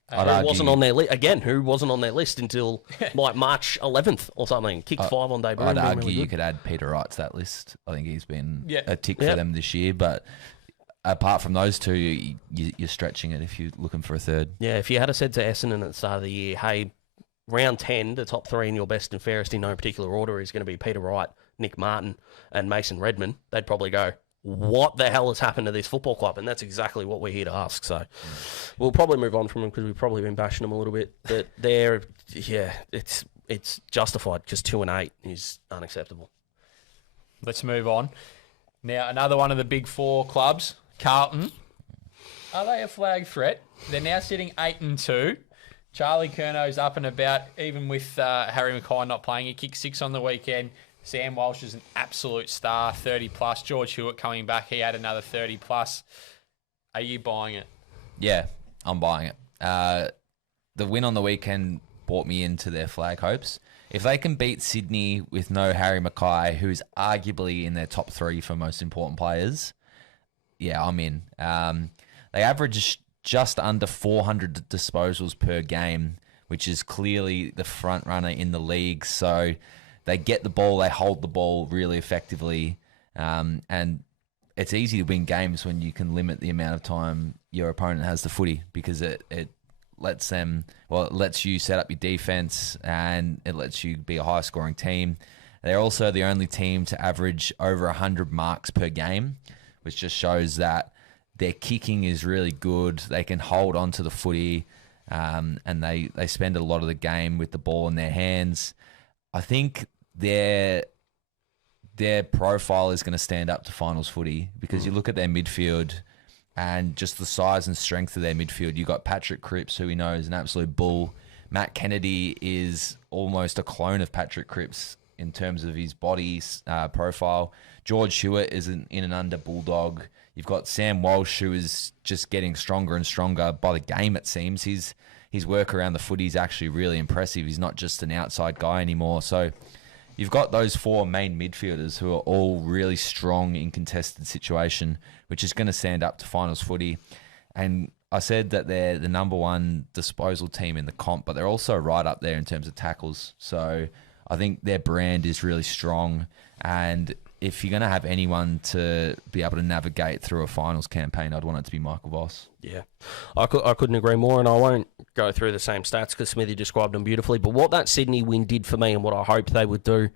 I'd Who wasn't argue- on their list again? Who wasn't on their list until like March 11th or something? Kicked 5 on debut. I'd been argue really you good. could add Peter Wright to that list. I think he's been Yeah. a tick for them this year. But apart from those two, you're stretching it if you're looking for a third. Yeah, if you had said to Essendon at the start of the year, hey, round 10, the top 3 in your best and fairest in no particular order is going to be Peter Wright, Nick Martin, and Mason Redman, they'd probably go, what the hell has happened to this football club? And that's exactly what we're here to ask. So we'll probably move on from them because we've probably been bashing them a little bit. But it's justified because 2-8 is unacceptable. Let's move on. Now, another one of the big 4 clubs, Carlton. Are they a flag threat? They're now sitting 8-2. Charlie Curnow's up and about, even with Harry Mackay not playing. He kicked 6 on the weekend. Sam Walsh is an absolute star, 30+. George Hewitt coming back. He had another 30+. Are you buying it? Yeah, I'm buying it. The win on the weekend brought me into their flag hopes. If they can beat Sydney with no Harry Mackay, who's arguably in their top 3 for most important players, yeah, I'm in. They average just under 400 disposals per game, which is clearly the front runner in the league. So they get the ball, they hold the ball really effectively, and it's easy to win games when you can limit the amount of time your opponent has the footy, because it lets them, well, it lets you set up your defense and it lets you be a high scoring team. They're also the only team to average over 100 marks per game, which just shows that their kicking is really good. They can hold on to the footy, and they spend a lot of the game with the ball in their hands. I think their profile is going to stand up to finals footy, because you look at their midfield and just the size and strength of their midfield. You got Patrick Cripps, who we know is an absolute bull. Matt Kennedy is almost a clone of Patrick Cripps in terms of his body profile. George Hewitt is in and under bulldog. You've got Sam Walsh, who is just getting stronger and stronger by the game, it seems. His work around the footy is actually really impressive. He's not just an outside guy anymore. So you've got those 4 main midfielders who are all really strong in contested situation, which is going to stand up to finals footy. And I said that they're the number 1 disposal team in the comp, but they're also right up there in terms of tackles. So I think their brand is really strong. And if you're going to have anyone to be able to navigate through a finals campaign, I'd want it to be Michael Voss. Yeah, I couldn't agree more, and I won't go through the same stats because Smithy described them beautifully. But what that Sydney win did for me, and what I hoped they would do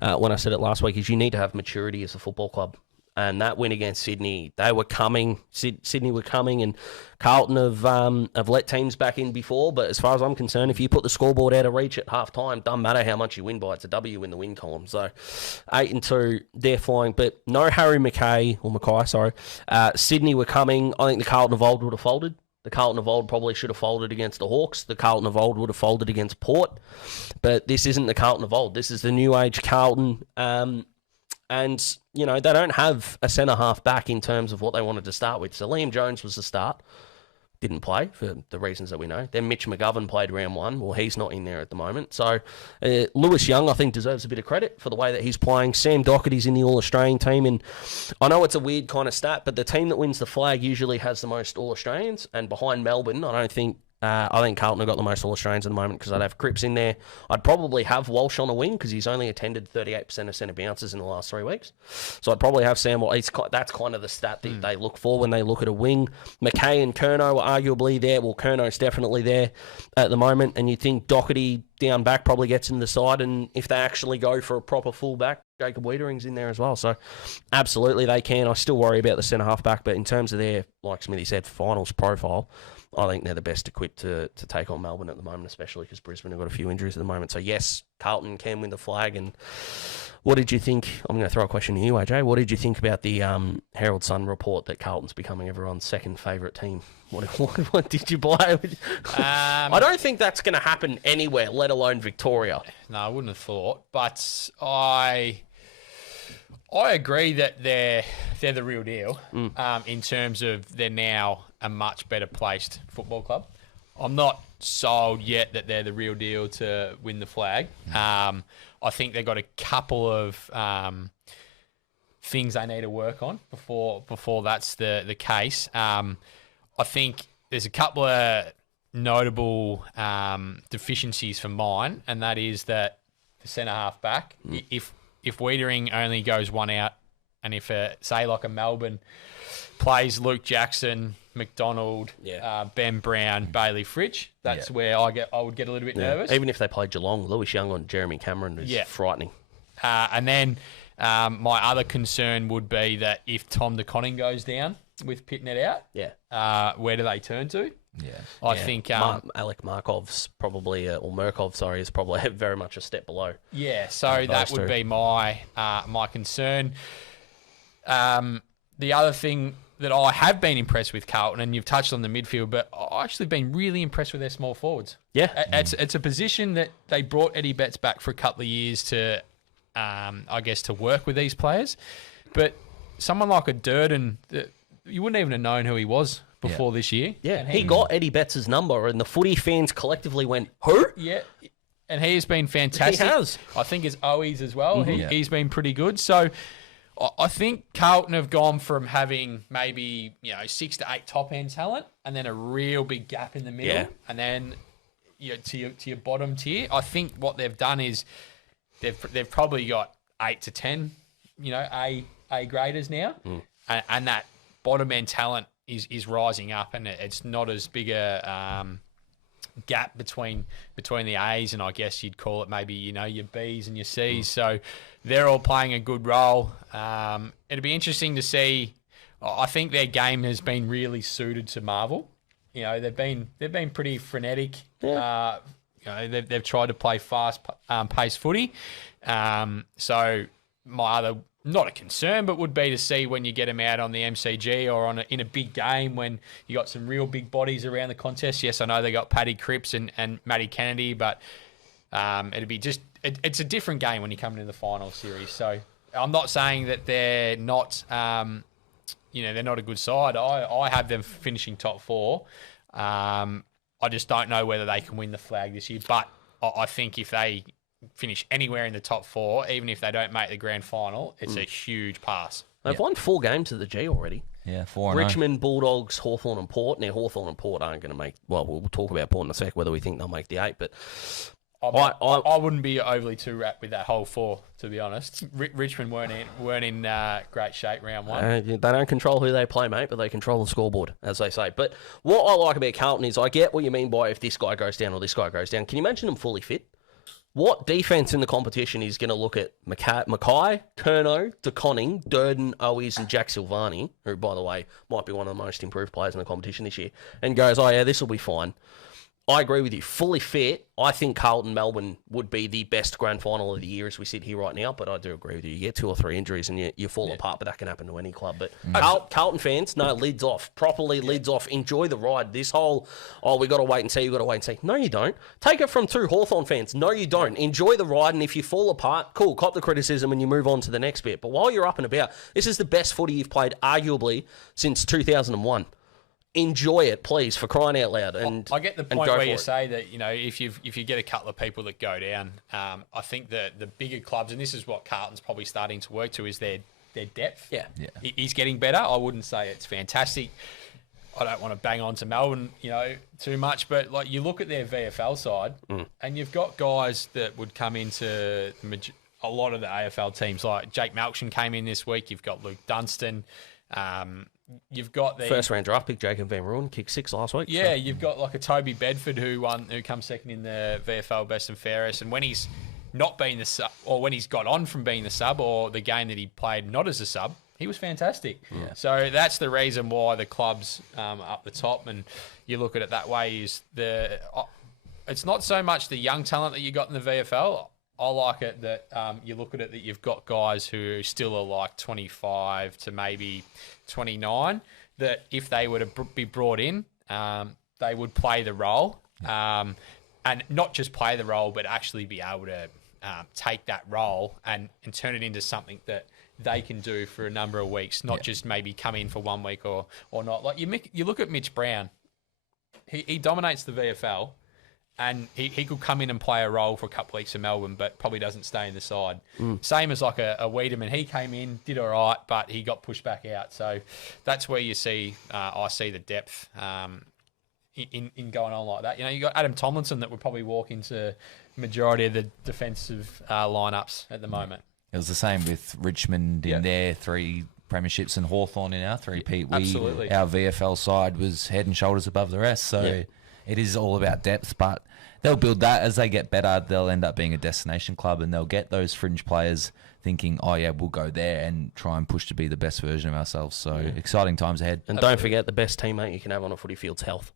when I said it last week, is you need to have maturity as a football club. And that win against Sydney, they were coming. Sydney were coming, and Carlton have let teams back in before. But as far as I'm concerned, if you put the scoreboard out of reach at half time, doesn't matter how much you win by. It's a W in the win column. So 8-2, they're flying. But no Harry Mackay. Sydney were coming. I think the Carlton of old would have folded. The Carlton of old probably should have folded against the Hawks. The Carlton of old would have folded against Port. But this isn't the Carlton of old. This is the new age Carlton. And, you know, they don't have a centre-half back in terms of what they wanted to start with. So Liam Jones was the start. Didn't play for the reasons that we know. Then Mitch McGovern played round 1. Well, he's not in there at the moment. So Lewis Young, I think, deserves a bit of credit for the way that he's playing. Sam Doherty's in the All-Australian team. And I know it's a weird kind of stat, but the team that wins the flag usually has the most All-Australians. And behind Melbourne, I think Carlton have got the most All-Australians at the moment because I'd have Cripps in there. I'd probably have Walsh on a wing because he's only attended 38% of centre bounces in the last 3 weeks. So I'd probably have Sam Walsh. That's kind of the stat that they look for when they look at a wing. Mackay and Curnow are arguably there. Well, Curnow's definitely there at the moment. And you think Doherty down back probably gets in the side. And if they actually go for a proper full-back, Jacob Wiedering's in there as well. So absolutely they can. I still worry about the centre-half back. But in terms of their, like Smithy said, finals profile, I think they're the best equipped to take on Melbourne at the moment, especially because Brisbane have got a few injuries at the moment. So, yes, Carlton can win the flag. And what did you think? I'm going to throw a question to you, AJ. What did you think about the Herald Sun report that Carlton's becoming everyone's second favourite team? What did you buy? I don't think that's going to happen anywhere, let alone Victoria. No, I wouldn't have thought. But I agree that they're the real deal in terms of they're now a much better placed football club. I'm not sold yet that they're the real deal to win the flag. I think they've got a couple of things they need to work on before that's the case. I think there's a couple of notable deficiencies for mine, and that is that the centre-half back, if Wiedering only goes one out, and if, say, like a Melbourne plays Luke Jackson, McDonald, Ben Brown, Bailey Fritsch, that's where I would get a little bit nervous. Even if they play Geelong, Lewis Young on Jeremy Cameron is frightening. And then my other concern would be that if Tom DeConning goes down with Pitnet out, where do they turn to? I think Alec Markov's probably, or Murkov, sorry, is probably very much a step below. Yeah, so that would be my concern. The other thing that I have been impressed with Carlton, and you've touched on the midfield, but I've actually been really impressed with their small forwards. Yeah. It's a position that they brought Eddie Betts back for a couple of years to, I guess, to work with these players. But someone like a Durden, you wouldn't even have known who he was before this year. Yeah, And he got Eddie Betts' number, and the footy fans collectively went, who? Yeah, and he has been fantastic. He has. I think his Owies as well. He's been pretty good. So I think Carlton have gone from having maybe 6 to 8 top end talent, and then a real big gap in the middle, and then to your bottom tier. I think what they've done is they've probably got 8 to 10, A graders now, and that bottom end talent is rising up, and it's not as big a gap between the A's and I guess you'd call it maybe your B's and your C's. So they're all playing a good role. It'd be interesting to see. I think their game has been really suited to Marvel. They've been pretty frenetic. Yeah. They've tried to play fast paced footy. So my other, not a concern, but would be to see when you get them out on the MCG or in a big game when you got some real big bodies around the contest. Yes, I know they got Paddy Cripps and Matty Kennedy, but it'd be just it's a different game when you come into the final series. So I'm not saying that they're not they're not a good side. I have them finishing top 4. I just don't know whether they can win the flag this year, but I think if they finish anywhere in the top 4, even if they don't make the grand final, it's a huge pass. They've won 4 games at the G already. Yeah, 4-0. Richmond, Bulldogs, Hawthorn and Port. Now, Hawthorn and Port aren't going to make... Well, we'll talk about Port in a sec, whether we think they'll make the 8, but... I wouldn't be overly too wrapped with that whole 4, to be honest. Richmond weren't in great shape round 1. They don't control who they play, mate, but they control the scoreboard, as they say. But what I like about Carlton is I get what you mean by if this guy goes down or this guy goes down. Can you imagine them fully fit? What defence in the competition is going to look at Mackay, Curnow, DeConning, Durden, Owies and Jack Silvani, who, by the way, might be one of the most improved players in the competition this year, and goes, oh, yeah, this will be fine. I agree with you. Fully fit, I think Carlton-Melbourne would be the best grand final of the year as we sit here right now, but I do agree with you. You get 2 or 3 injuries and you fall apart, but that can happen to any club. But Carlton fans, no, lids off. Properly lids off. Enjoy the ride. This whole, we got to wait and see, you got to wait and see. No, you don't. Take it from 2 Hawthorn fans. No, you don't. Enjoy the ride, and if you fall apart, cool, cop the criticism and you move on to the next bit. But while you're up and about, this is the best footy you've played, arguably, since 2001. Enjoy it, please, for crying out loud. And I get the point where you say that if you get a couple of people that go down, I think that the bigger clubs, and this is what Carlton's probably starting to work to, is their depth. Yeah. He's getting better. I wouldn't say it's fantastic. I don't want to bang on to Melbourne, too much, but like you look at their VFL side, and you've got guys that would come into a lot of the AFL teams. Like Jake Malchin came in this week. You've got Luke Dunstan. You've got the first round draft pick Jacob Van Rooyen, kicked 6 last week. Yeah, you've got like a Toby Bedford who comes second in the VFL Best and Fairest, and when he's not been the sub, or when he's got on from being the sub, or the game that he played not as a sub, he was fantastic. Yeah. So that's the reason why the clubs up the top, and you look at it that way, is it's not so much the young talent that you got in the VFL. I like it that you look at it that you've got guys who still are like 25 to maybe 29, that if they were to be brought in, they would play the role, and not just play the role, but actually be able to take that role and turn it into something that they can do for a number of weeks, not just maybe come in for 1 week or not. Like you look at Mitch Brown, he dominates the VFL. And he could come in and play a role for a couple of weeks in Melbourne, but probably doesn't stay in the side. Same as like a Wiedemann. He came in, did all right, but he got pushed back out. So that's where you see, I see the depth in going on like that. You got Adam Tomlinson that would probably walk into majority of the defensive lineups at the moment. It was the same with Richmond in their 3 premierships and Hawthorn in our 3-peat. Absolutely. Our VFL side was head and shoulders above the rest. So it is all about depth, but they'll build that as they get better. They'll end up being a destination club, and they'll get those fringe players thinking, oh yeah, we'll go there and try and push to be the best version of ourselves. So exciting times ahead. And don't forget, the best teammate you can have on a footy field's health.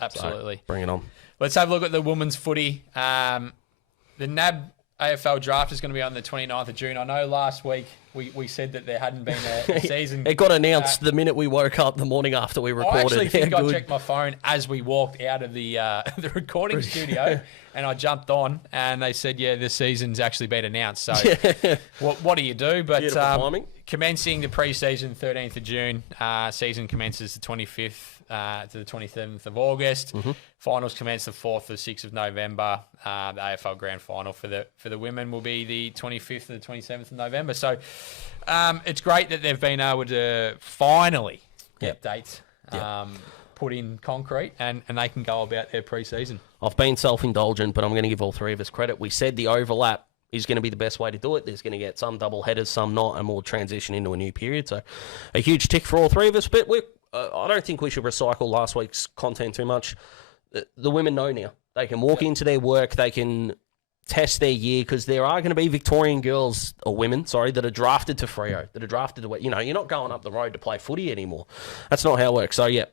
Absolutely. So, bring it on. Let's have a look at the women's footy. The NAB AFL draft is going to be on the 29th of June. I know last week we said that there hadn't been a season. It got announced the minute we woke up the morning after we recorded. I actually think Yeah, I good. checked my phone as we walked out of the the recording studio, and I jumped on, and they said, "Yeah, the season's actually been announced." So, what do you do? But Beautiful timing. commencing the pre-season 13th of June, season commences the 25th to the 27th of August. Mm-hmm. Finals commence the 4th or 6th of November. The AFL Grand Final for the women will be the 25th to the 27th of November. So it's great that they've been able to finally get dates put in concrete and they can go about their pre-season. I've been self-indulgent, but I'm going to give all three of us credit. We said the overlap is going to be the best way to do it. There's going to get some double headers, some not, and we'll transition into a new period. So a huge tick for all three of us. But I don't think we should recycle last week's content too much. The women know now. They can walk into their work. They can test their year because there are going to be Victorian girls or women, that are drafted to Freo, that are drafted to, you're not going up the road to play footy anymore. That's not how it works. So, yeah.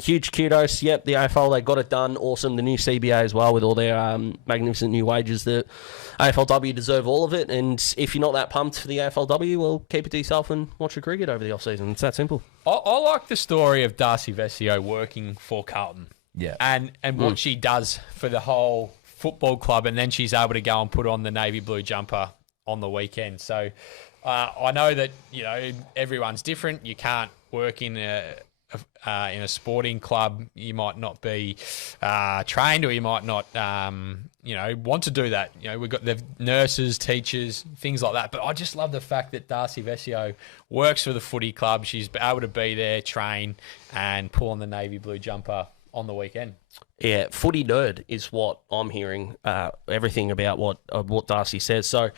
Huge kudos. Yep, the AFL, they got it done. Awesome. The new CBA as well with all their magnificent new wages. The AFLW deserve all of it. And if you're not that pumped for the AFLW, well, keep it to yourself and watch your cricket over the off-season. It's that simple. I like the story of Darcy Vescio working for Carlton. Yeah. And what she does for the whole football club, and then she's able to go and put on the navy blue jumper on the weekend. So I know that, everyone's different. You can't work in a sporting club. You might not be trained, or you might not want to do that. We've got the nurses, teachers, things like that. But I just love the fact that Darcy Vescio works for the footy club. She's able to be there, train, and pull on the navy blue jumper on the weekend. Yeah, footy nerd is what I'm hearing. Everything about what Darcy says. So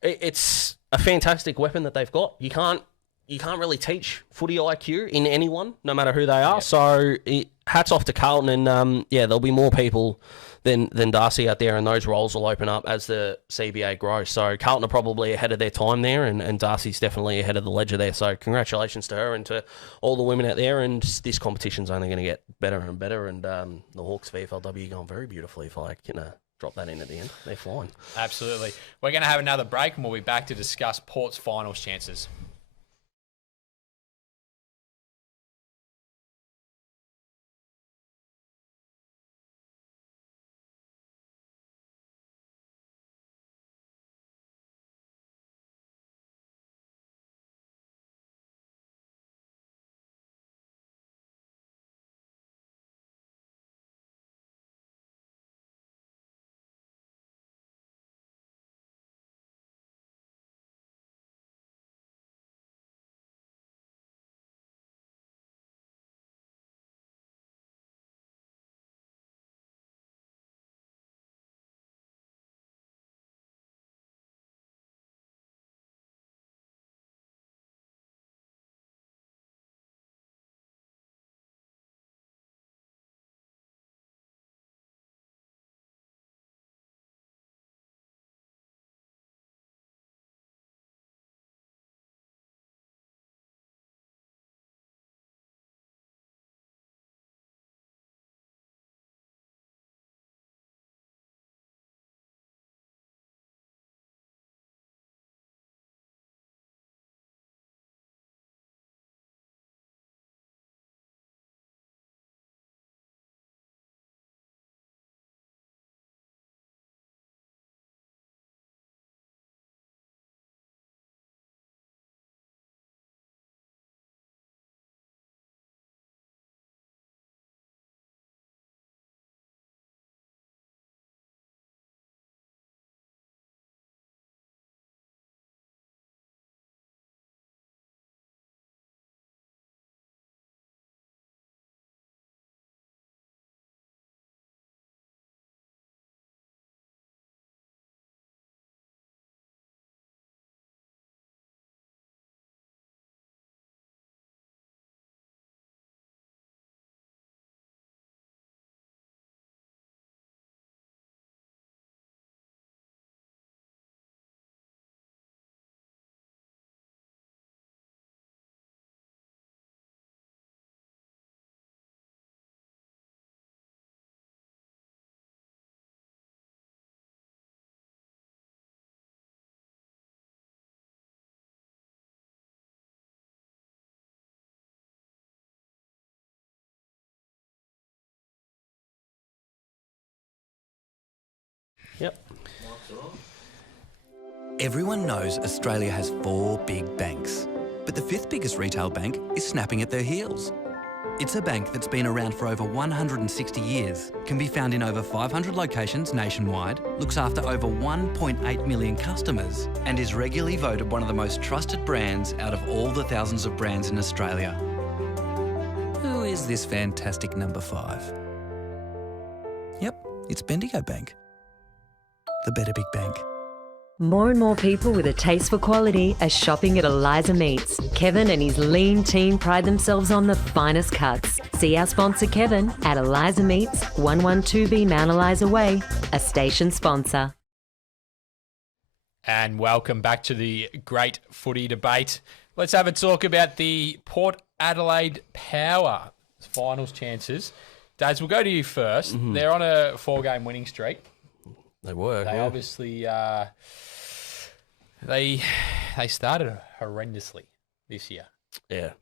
it's a fantastic weapon that they've got. You can't really teach footy IQ in anyone, no matter who they are. Yep. So hats off to Carlton, and there'll be more people than Darcy out there, and those roles will open up as the CBA grows. So Carlton are probably ahead of their time there, and Darcy's definitely ahead of the ledger there. So congratulations to her and to all the women out there. And this competition's only going to get better and better. And the Hawks VFLW going very beautifully. If I can drop that in at the end, they're flying. Absolutely. We're going to have another break, and we'll be back to discuss Port's finals chances. Yep. Everyone knows Australia has 4 big banks, but the 5th biggest retail bank is snapping at their heels. It's a bank that's been around for over 160 years, can be found in over 500 locations nationwide, looks after over 1.8 million customers, and is regularly voted one of the most trusted brands out of all the thousands of brands in Australia. Who is this fantastic number 5? Yep, it's Bendigo Bank. The better big bank. More and more people with a taste for quality are shopping at Eliza Meats. Kevin and his lean team pride themselves on the finest cuts. See our sponsor Kevin at Eliza Meats, 112B Mount Eliza Way, a station sponsor. And welcome back to the great footy debate. Let's have a talk about the Port Adelaide Power finals chances. Daz, we'll go to you first. Mm-hmm. They're on a 4-game winning streak. They were. They obviously they started horrendously this year. Yeah.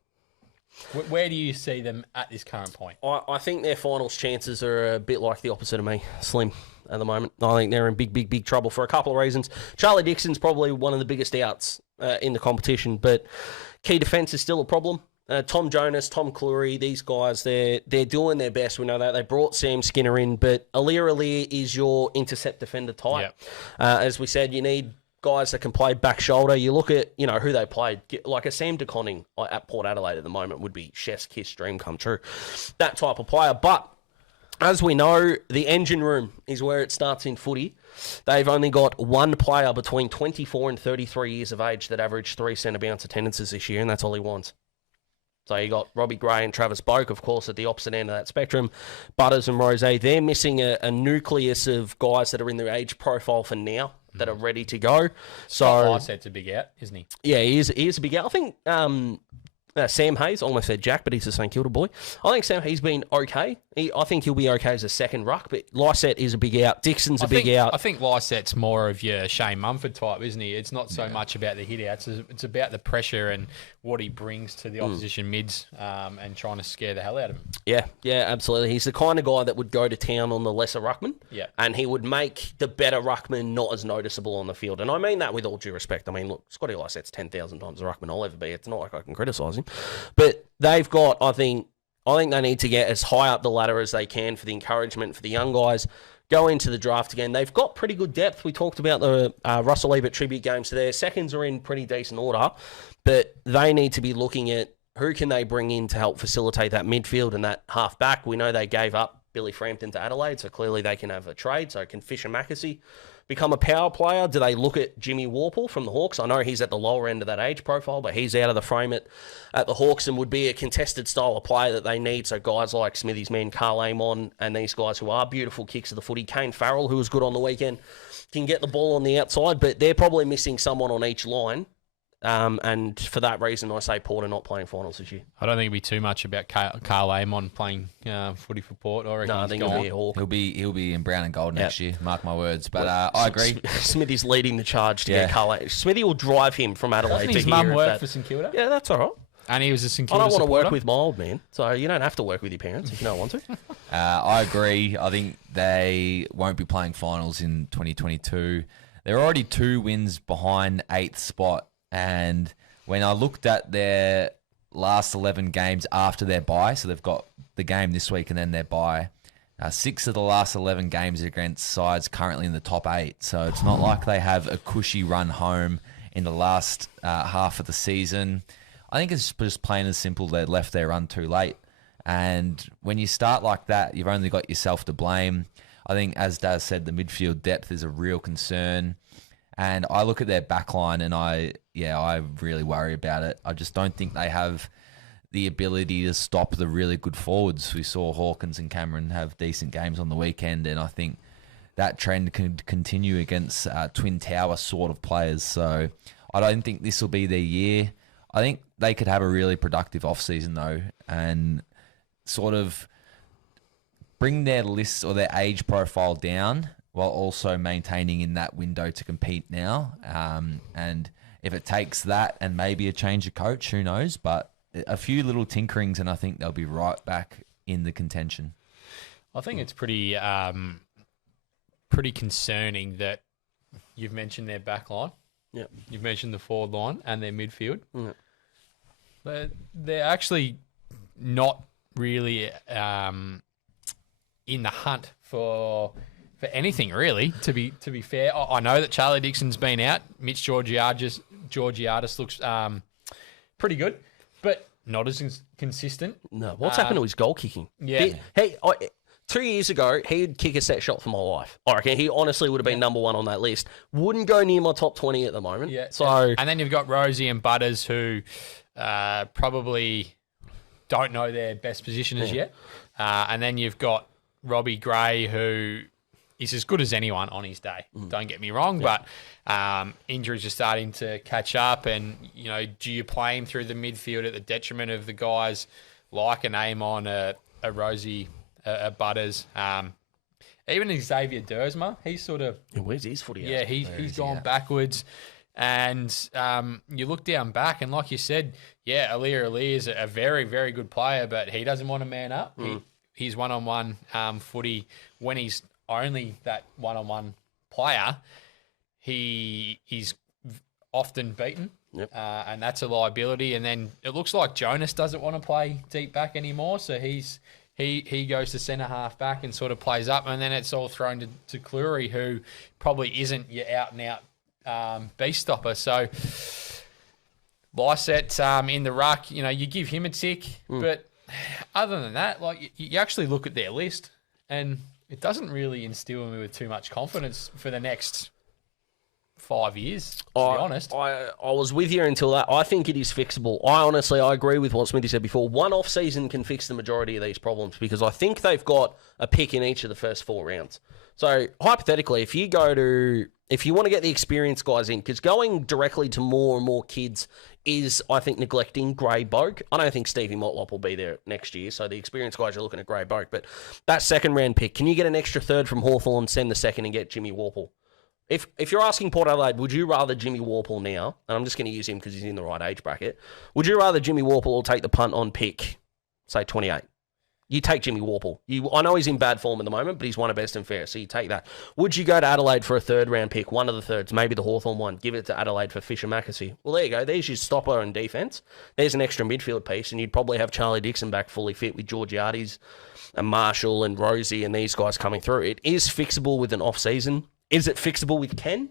Where do you see them at this current point? I think their finals chances are a bit like the opposite of me, slim at the moment. I think they're in big trouble for a couple of reasons. Charlie Dixon's probably one of the biggest outs in the competition, but key defence is still a problem. Tom Jonas, Tom Cleary, these guys, they're doing their best. We know that. They brought Sam Skinner in, but Alir is your intercept defender type. Yep. As we said, you need guys that can play back shoulder. You look at, who they played. Like a Sam de Koning at Port Adelaide at the moment would be chef's kiss, dream come true. That type of player. But as we know, the engine room is where it starts in footy. They've only got one player between 24 and 33 years of age that averaged 3 centre bounce attendances this year, and that's all he wants. So you got Robbie Gray and Travis Boak, of course, at the opposite end of that spectrum. Butters and Rose, they're missing a nucleus of guys that are in their age profile for now that are ready to go. Scott Lycett's a big out, isn't he? Yeah, he is a big out. I think Sam Hayes, almost said Jack, but he's a St Kilda boy. I think Sam Hayes been okay. I think he'll be okay as a second ruck, but Lysett is a big out. Dixon's a big out. I think Lycett's more of your Shane Mumford type, isn't he? It's not so much about the hit outs. It's about the pressure and what he brings to the opposition mids and trying to scare the hell out of them. Yeah, absolutely. He's the kind of guy that would go to town on the lesser ruckman, and he would make the better ruckman not as noticeable on the field. And I mean that with all due respect. I mean, look, Scotty Lycett's 10,000 times the ruckman I'll ever be. It's not like I can criticise him. But they've got, I think they need to get as high up the ladder as they can for the encouragement for the young guys. Go into the draft again. They've got pretty good depth. We talked about the Russell Ebert tribute games. So their seconds are in pretty decent order. But they need to be looking at who can they bring in to help facilitate that midfield and that half back. We know they gave up Billy Frampton to Adelaide, so clearly they can have a trade. So can Fisher Mackesy become a power player? Do they look at Jimmy Warple from the Hawks? I know he's at the lower end of that age profile, but he's out of the frame at the Hawks and would be a contested style of player that they need. So guys like Smithy's man, Carl Amon, and these guys who are beautiful kicks of the footy. Kane Farrell, who was good on the weekend, can get the ball on the outside, but they're probably missing someone on each line. And for that reason, I say Port are not playing finals this year. I don't think it'd be too much about Carl Amon playing footy for Port. I reckon he'll be a Hawk. He'll be in brown and gold next year. Mark my words. But I agree. Smithy's leading the charge to get Carl. Smithy will drive him from Adelaide to his here. His mum worked for St Kilda? Yeah, that's all right. And he was a St Kilda I don't want supporter? to work with my old man, so you don't have to work with your parents if you don't want to. I agree. I think they won't be playing finals in 2022. They're already 2 wins behind 8th spot, and when I looked at their last 11 games after their bye, so they've got the game this week and then their bye, 6 of the last 11 games are against sides currently in the top 8. So it's not like they have a cushy run home in the last half of the season. I think it's just plain and simple they left their run too late. And when you start like that, you've only got yourself to blame. I think, as Daz said, the midfield depth is a real concern. And I look at their backline and I really worry about it. I just don't think they have the ability to stop the really good forwards. We saw Hawkins and Cameron have decent games on the weekend, and I think that trend can continue against Twin Tower sort of players. So I don't think this will be their year. I think they could have a really productive off-season though, and sort of bring their list or their age profile down while also maintaining in that window to compete now. And if it takes that and maybe a change of coach, who knows? But a few little tinkerings and I think they'll be right back in the contention. I think it's pretty pretty concerning that you've mentioned their back line. Yeah. You've mentioned the forward line and their midfield. Yeah. But they're actually not really in the hunt for anything, really, to be fair. I know that Charlie Dixon's been out. Mitch Georgiadis looks pretty good, but not as consistent. No, what's happened to his goal kicking? Yeah. 2 years ago, he'd kick a set shot for my life. I reckon he honestly would have been number one on that list. Wouldn't go near my top 20 at the moment. Yeah. So and then you've got Rosie and Butters, who probably don't know their best position as yet. And then you've got Robbie Gray, who is as good as anyone on his day. Don't get me wrong, but injuries are starting to catch up. And, do you play him through the midfield at the detriment of the guys like an Amon, a Rosie, a Butters, even Xavier Dersma? He's sort of... where's his footy? Yeah, he's gone backwards. And you look down back, and like you said, Alir is a very, very good player, but he doesn't want to man up. He's one-on-one footy. When he's only that one-on-one player, he's often beaten, and that's a liability. And then it looks like Jonas doesn't want to play deep back anymore, so he goes to centre half back and sort of plays up, and then it's all thrown to Cleary, who probably isn't your out-and-out beast stopper. So Lycett in the ruck, you give him a tick, but other than that, you actually look at their list, and it doesn't really instill me with too much confidence for the next 5 years, to be honest. I was with you until that. I think it is fixable. I agree with what Smithy said before. One off season can fix the majority of these problems, because I think they've got a pick in each of the first 4 rounds. So hypothetically, if you want to get the experienced guys in, because going directly to more and more kids is, I think, neglecting Grey Boak. I don't think Stevie Motlop will be there next year, so the experienced guys are looking at Grey Boak. But that second round pick, can you get an extra third from Hawthorn, send the second and get Jimmy Warple? If you're asking Port Adelaide, would you rather Jimmy Warple now, and I'm just going to use him because he's in the right age bracket, would you rather Jimmy Warple or take the punt on pick, say 28? You take Jimmy Warple. I know he's in bad form at the moment, but he's one of best and fair, so you take that. Would you go to Adelaide for a third round pick, one of the thirds, maybe the Hawthorn one, give it to Adelaide for Fisher Mackesy? Well, there you go. There's your stopper and defence. There's an extra midfield piece, and you'd probably have Charlie Dixon back fully fit with Georgiades and Marshall and Rosie and these guys coming through. It is fixable with an off-season. Is it fixable with Ken?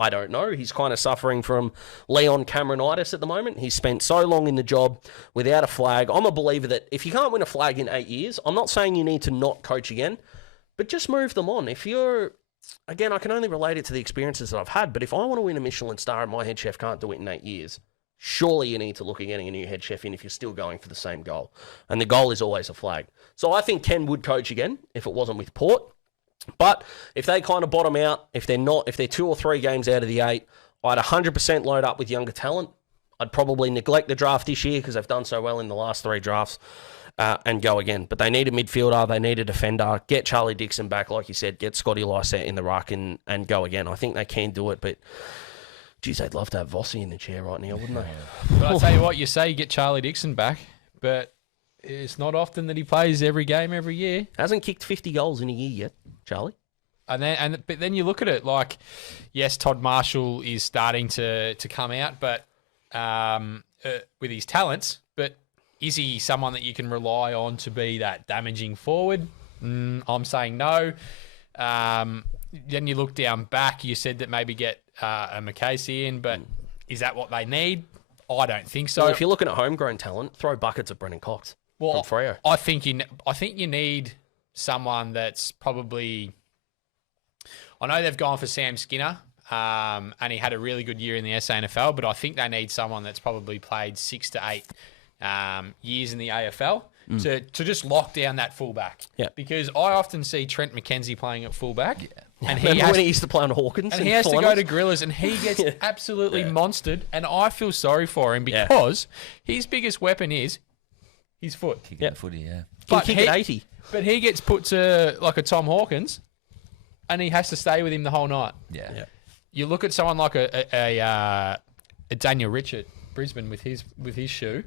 I don't know. He's kind of suffering from Leon Cameronitis at the moment. He's spent so long in the job without a flag. I'm a believer that if you can't win a flag in 8 years, I'm not saying you need to not coach again, but just move them on. If you're, again, I can only relate it to the experiences that I've had, but if I want to win a Michelin star and my head chef can't do it in 8 years, surely you need to look at getting a new head chef in if you're still going for the same goal. And the goal is always a flag. So I think Ken would coach again if it wasn't with Port. But if they kind of bottom out, if they're 2 or 3 games out of the 8, I'd 100% load up with younger talent. I'd probably neglect the draft this year because they've done so well in the last 3 drafts and go again. But they need a midfielder, they need a defender. Get Charlie Dixon back, like you said. Get Scotty Lycett in the ruck and go again. I think they can do it, but geez, they'd love to have Vossi in the chair right now, wouldn't they? But I'll tell you what, you say you get Charlie Dixon back, but it's not often that he plays every game every year. Hasn't kicked 50 goals in a year yet, Charlie. But then you look at it like, yes, Todd Marshall is starting to come out, but with his talents. But is he someone that you can rely on to be that damaging forward? I'm saying no. Then you look down back. You said that maybe get a McCasey in, but is that what they need? I don't think so. Well, if you're looking at homegrown talent, throw buckets at Brennan Cox from Freo. I think you need someone that's probably. I know they've gone for Sam Skinner, and he had a really good year in the SANFL, but I think they need someone that's probably played 6 to 8 years in the AFL to just lock down that fullback. Yeah. Because I often see Trent McKenzie playing at fullback. Yeah. And when he used to play on Hawkins. And he has to go to Grillers, and he gets absolutely monstered, and I feel sorry for him because his biggest weapon is his foot. Kicking the footy, yeah. But he kick at 80. But he gets put to like a Tom Hawkins, and he has to stay with him the whole night. Yeah. You look at someone like a Daniel Rich at Brisbane with his shoe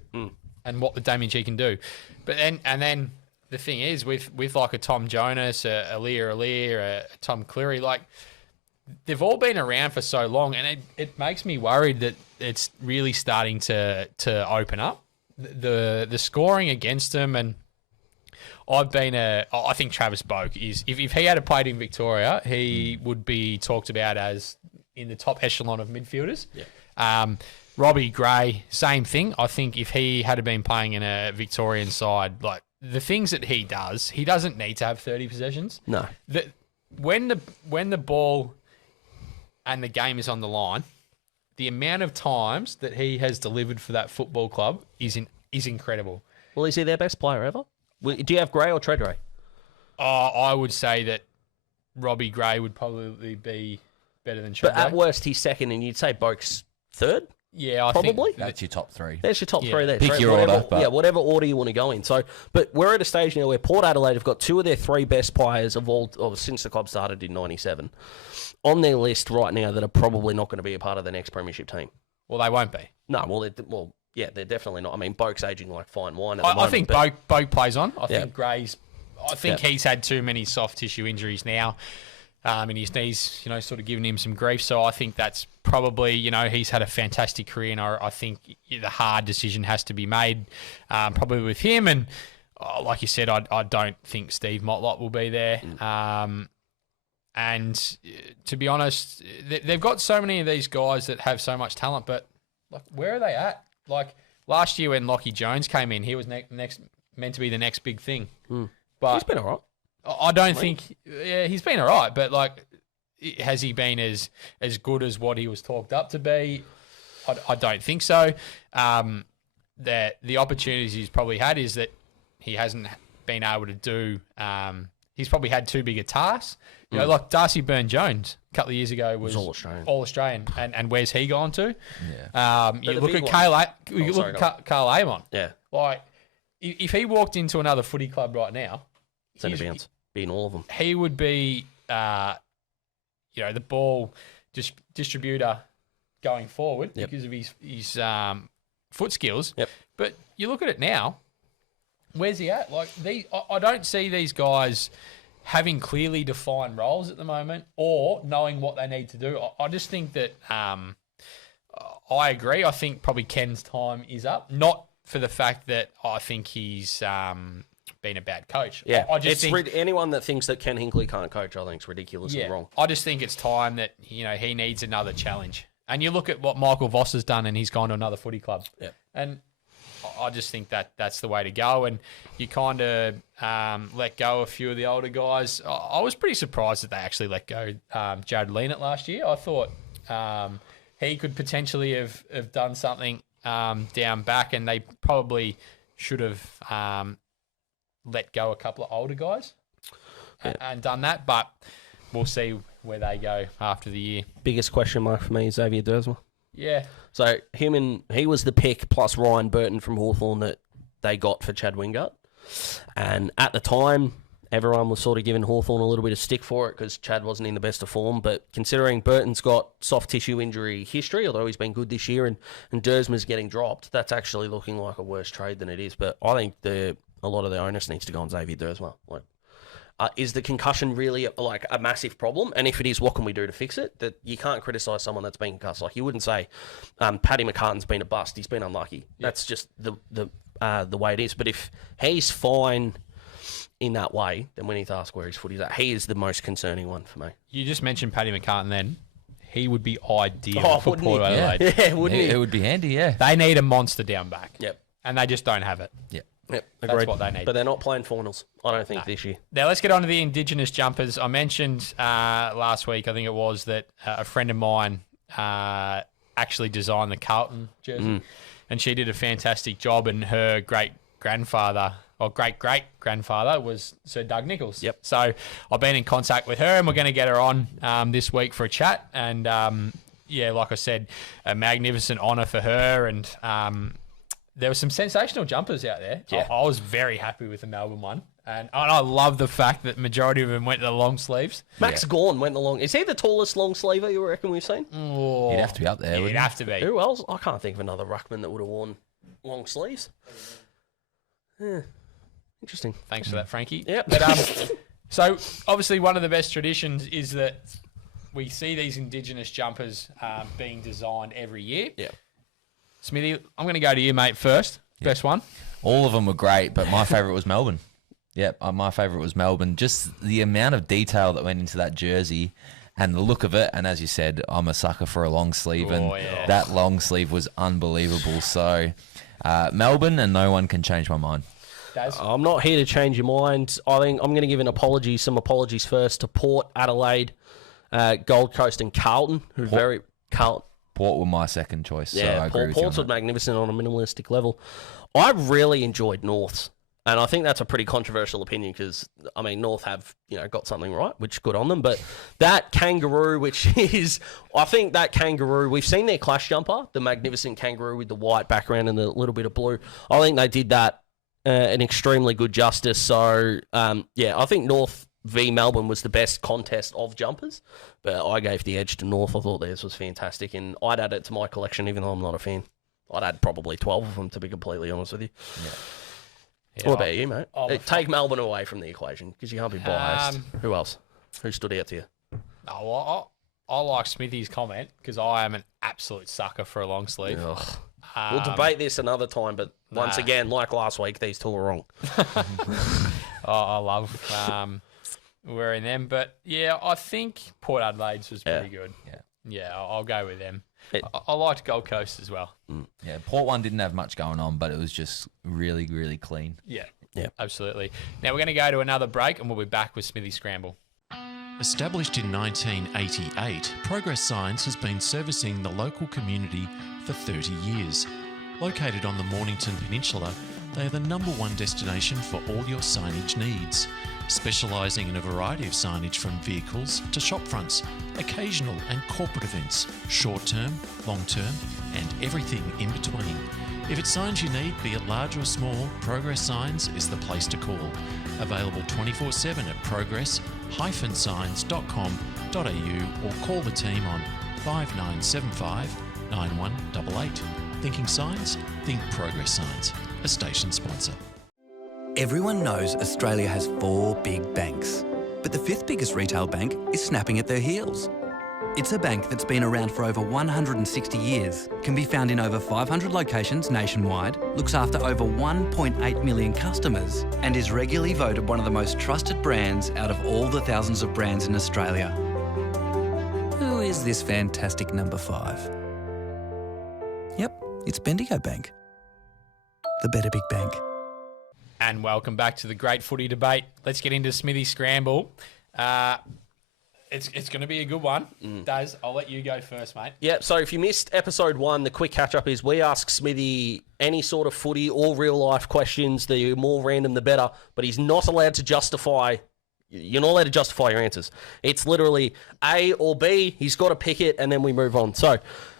and what the damage he can do. But then the thing is with like a Tom Jonas, a Lear, a Tom Cleary, like they've all been around for so long, and it makes me worried that it's really starting to open up the scoring against them. And I think Travis Boak is, if he had played in Victoria, he would be talked about as in the top echelon of midfielders. Yeah. Robbie Gray, same thing. I think if he had been playing in a Victorian side, like the things that he does, he doesn't need to have 30 possessions. No. When the ball and the game is on the line, the amount of times that he has delivered for that football club is incredible. Well, is he their best player ever? Do you have Gray or Treadray? I would say that Robbie Gray would probably be better than Treadray. But at worst, he's second, and you'd say Boak's third? Yeah, I probably. think That's your top three. There's your top three there. Pick your order. Whatever order you want to go in. So, but we're at a stage now where Port Adelaide have got two of their three best players since the club started in '97 on their list right now that are probably not going to be a part of the next premiership team. Well, they won't be. No, they're definitely not. I mean, Boak's aging like fine wine at the moment. I think Boak plays on. I think Gray's. I think he's had too many soft tissue injuries now. And his knees, sort of giving him some grief. So I think that's probably, he's had a fantastic career, and I think the hard decision has to be made probably with him. And like you said, I don't think Steve Motlop will be there. And to be honest, they've got so many of these guys that have so much talent, but like, where are they at? Like last year when Lockie Jones came in, he was meant to be the next big thing. But he's been all right. I don't think... Yeah, he's been all right, but like, has he been as good as what he was talked up to be? I don't think so. The opportunities he's probably had is that he hasn't been able to do... he's probably had too big a task. Like Darcy Byrne-Jones a couple of years ago was All-Australian. And where's he gone to? Yeah. You look at Carl Amon. Yeah. Like, if he walked into another footy club right now... Bounce. Be in all of them. He would be, the ball distributor going forward because of his foot skills. Yep. But you look at it now, where's he at? Like I don't see these guys having clearly defined roles at the moment or knowing what they need to do. I just think that I agree. I think probably Ken's time is up. Not for the fact that I think he's been a bad coach. Yeah, I just think anyone that thinks that Ken Hinkley can't coach, I think is ridiculous and wrong. I just think it's time that he needs another challenge. And you look at what Michael Voss has done, and he's gone to another footy club. Yeah, and I just think that's the way to go. And you kind of let go a few of the older guys. I was pretty surprised that they actually let go Jared Leanett last year. I thought he could potentially have done something down back, and they probably should have let go a couple of older guys and done that. But we'll see where they go after the year. Biggest question mark for me is Xavier Dersma. Yeah. So he was the pick plus Ryan Burton from Hawthorn that they got for Chad Wingard. And at the time, everyone was sort of giving Hawthorn a little bit of stick for it because Chad wasn't in the best of form. But considering Burton's got soft tissue injury history, although he's been good this year, and Dersma's getting dropped, that's actually looking like a worse trade than it is. But I think a lot of the onus needs to go on Xavier Dersma. Like, is the concussion really like a massive problem? And if it is, what can we do to fix it? That you can't criticise someone that's been concussed. Like, you wouldn't say Paddy McCartan's been a bust. He's been unlucky. Yeah. That's just the way it is. But if he's fine in that way, then we need to ask where his footy's at. He is the most concerning one for me. You just mentioned Paddy McCartan then. He would be ideal for Port Adelaide. Yeah, wouldn't he? It would be handy, yeah. They need a monster down back. Yep. And they just don't have it. Yep. Yep, that's what they need. But they're not playing finals, I don't think, this year. Now, let's get on to the Indigenous jumpers. I mentioned last week, I think it was, that a friend of mine actually designed the Carlton jersey. And she did a fantastic job, and her great-grandfather, or great-great-grandfather, was Sir Doug Nicholls. Yep. So I've been in contact with her, and we're going to get her on this week for a chat. And, like I said, a magnificent honour for her, and... there were some sensational jumpers out there. Yeah. I was very happy with the Melbourne one. And I love the fact that majority of them went to the long sleeves. Max Gawn went the long... Is he the tallest long sleever you reckon we've seen? He'd have to be up there, He'd have to be. Who else? I can't think of another ruckman that would have worn long sleeves. Yeah. Interesting. Thanks for that, Frankie. Yep. But, so, obviously, one of the best traditions is that we see these Indigenous jumpers being designed every year. Yeah. Smithy, I'm going to go to you, mate, first. Best one. All of them were great, but my favourite was Melbourne. Yep, my favourite was Melbourne. Just the amount of detail that went into that jersey and the look of it. And as you said, I'm a sucker for a long sleeve, and that long sleeve was unbelievable. So, Melbourne, and no one can change my mind. Daz? I'm not here to change your mind. I think I'm going to give some apologies first to Port, Adelaide, Gold Coast, and Carlton, who Port were my second choice. Yeah, so I agree with Ports you were on that. magnificent on a minimalistic level. I really enjoyed North's, and I think that's a pretty controversial opinion because, I mean, North have, got something right, which good on them, but that kangaroo, I think that kangaroo, we've seen their clash jumper, the magnificent kangaroo with the white background and the little bit of blue. I think they did that an extremely good justice. So, I think North v Melbourne was the best contest of jumpers, but I gave the edge to North. I thought theirs was fantastic, and I'd add it to my collection even though I'm not a fan. I'd add probably 12 of them, to be completely honest with you. Yeah, What about you, mate? Take Melbourne away from the equation because you can't be biased. Who else? Who stood out to you? I like Smithy's comment because I am an absolute sucker for a long sleeve. We'll debate this another time, but once again, like last week, these two are wrong. I love wearing them. But, yeah, I think Port Adelaide's was pretty good. Yeah, I'll go with them. I liked Gold Coast as well. Yeah, Port one didn't have much going on, but it was just really, really clean. Yeah, absolutely. Now we're going to go to another break and we'll be back with Smithy Scramble. Established in 1988, Progress Signs has been servicing the local community for 30 years. Located on the Mornington Peninsula, they are the #1 destination for all your signage needs, specialising in a variety of signage from vehicles to shop fronts, occasional and corporate events, short-term, long-term, and everything in between. If it's signs you need, be it large or small, Progress Signs is the place to call. Available 24/7 at progress-signs.com.au or call the team on 5975 9188. Thinking signs? Think Progress Signs, a station sponsor. Everyone knows Australia has 4 big banks, but the 5th biggest retail bank is snapping at their heels. It's a bank that's been around for over 160 years, can be found in over 500 locations nationwide, looks after over 1.8 million customers, and is regularly voted one of the most trusted brands out of all the thousands of brands in Australia. Who is this fantastic number 5? Yep, it's Bendigo Bank. The better big bank. And welcome back to the Great Footy Debate. Let's get into Smithy Scramble. It's going to be a good one. Daz, I'll let you go first, mate. Yeah, so if you missed episode 1, the quick catch-up is we ask Smithy any sort of footy or real-life questions. The more random, the better. But he's not allowed to justify... You're not allowed to justify your answers. It's literally A or B. He's got to pick it, and then we move on. So,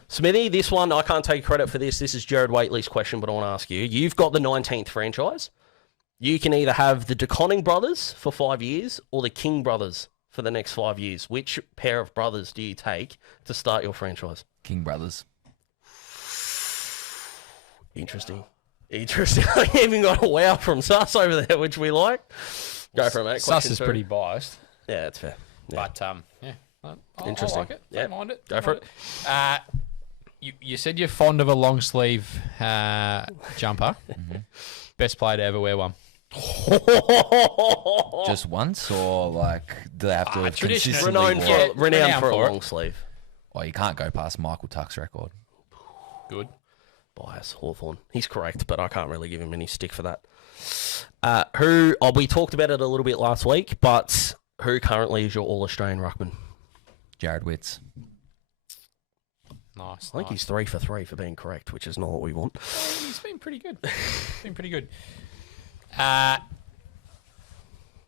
Smithy, this one, I can't take credit for this. This is Jared Waitley's question, but I want to ask you. You've got the 19th franchise. You can either have the DeConning brothers for 5 years or the King brothers for the next 5 years. Which pair of brothers do you take to start your franchise? King brothers. Interesting. I even got a wow from Sus over there, which we like. Go for it, mate. Sus is pretty biased. Yeah, that's fair. Yeah. But, I Interesting. like it. Don't mind it. Go for it. You said you're fond of a long sleeve jumper. Best player to ever wear one. Just once, or do they have to have traditional. consistently Renowned for a for it. long sleeve. Oh, you can't go past Michael Tuck's record. Good. Bias, Hawthorn. He's correct, but I can't really give him any stick for that. We talked about it a little bit last week, but who currently is your All-Australian ruckman? Jared Witts. Nice. I think he's 3 for 3 for being correct, which is not what we want. He's been pretty good.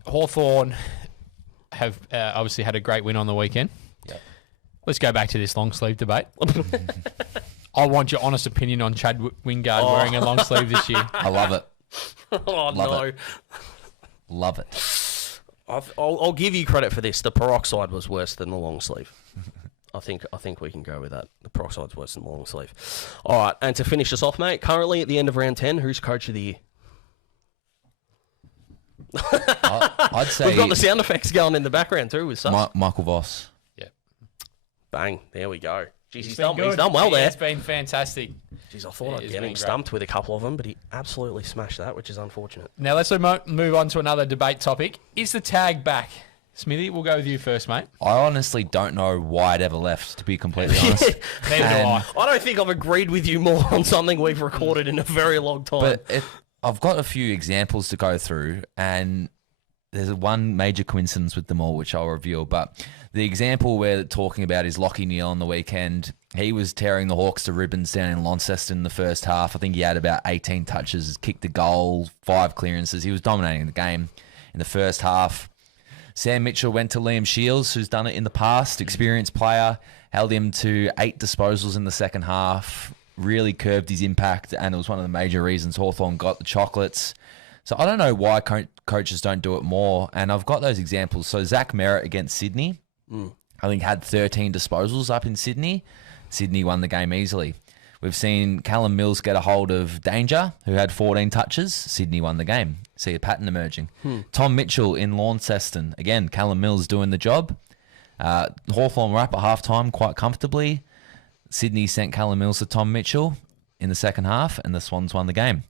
Hawthorn have obviously had a great win on the weekend. Yep. Let's go back to this long sleeve debate. I want your honest opinion on Chad Wingard wearing a long sleeve this year. I love it. No. Love it. I'll give you credit for this. The peroxide was worse than the long sleeve. I think we can go with that. The peroxide's worse than the long sleeve. All right, and to finish us off, mate, currently at the end of round 10, who's coach of the year? I'd say We've got the sound effects going in the background too with Sus. Michael Voss. Yeah. Bang. There we go. Jeez, he's been good. done well there. It's been fantastic. Jeez, I thought I'd it's get been him great. stumped with a couple of them, but he absolutely smashed that, which is unfortunate. Now let's move on to another debate topic. Is the tag back? Smithy, we'll go with you first, mate. I honestly don't know why it ever left, to be completely honest. Neither do I. I don't think I've agreed with you more on something we've recorded in a very long time. But I've got a few examples to go through, and there's one major coincidence with them all, which I'll reveal. But the example we're talking about is Lachie Neale on the weekend. He was tearing the Hawks to ribbons down in Launceston in the first half. I think he had about 18 touches, kicked a goal, 5 clearances. He was dominating the game in the first half. Sam Mitchell went to Liam Shields, who's done it in the past, experienced player, held him to 8 disposals in the second half, really curbed his impact, and it was one of the major reasons Hawthorn got the chocolates. So I don't know why coaches don't do it more, and I've got those examples. So Zach Merritt against Sydney, I think had 13 disposals up in Sydney. Sydney won the game easily. We've seen Callum Mills get a hold of Danger, who had 14 touches. Sydney won the game. See a pattern emerging. Tom Mitchell in Launceston. Again, Callum Mills doing the job. Hawthorn were up at halftime quite comfortably. Sydney sent Callum Mills to Tom Mitchell in the second half, and the Swans won the game.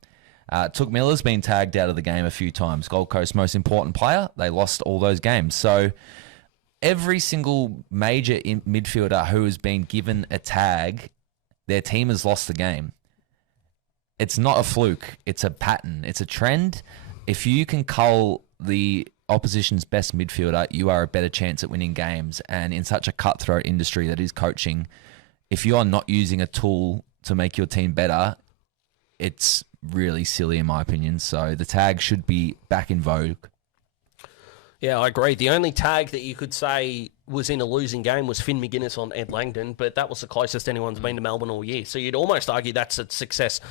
Took Miller's been tagged out of the game a few times. Gold Coast's most important player. They lost all those games. So every single major midfielder who has been given a tag, their team has lost the game. It's not a fluke. It's a pattern. It's a trend. If you can cull the opposition's best midfielder, you are a better chance at winning games. And in such a cutthroat industry that is coaching, if you are not using a tool to make your team better, it's really silly in my opinion. So the tag should be back in vogue. Yeah, I agree. The only tag that you could say was in a losing game was Finn McGuinness on Ed Langdon, but that was the closest anyone's been to Melbourne all year. So you'd almost argue that's a success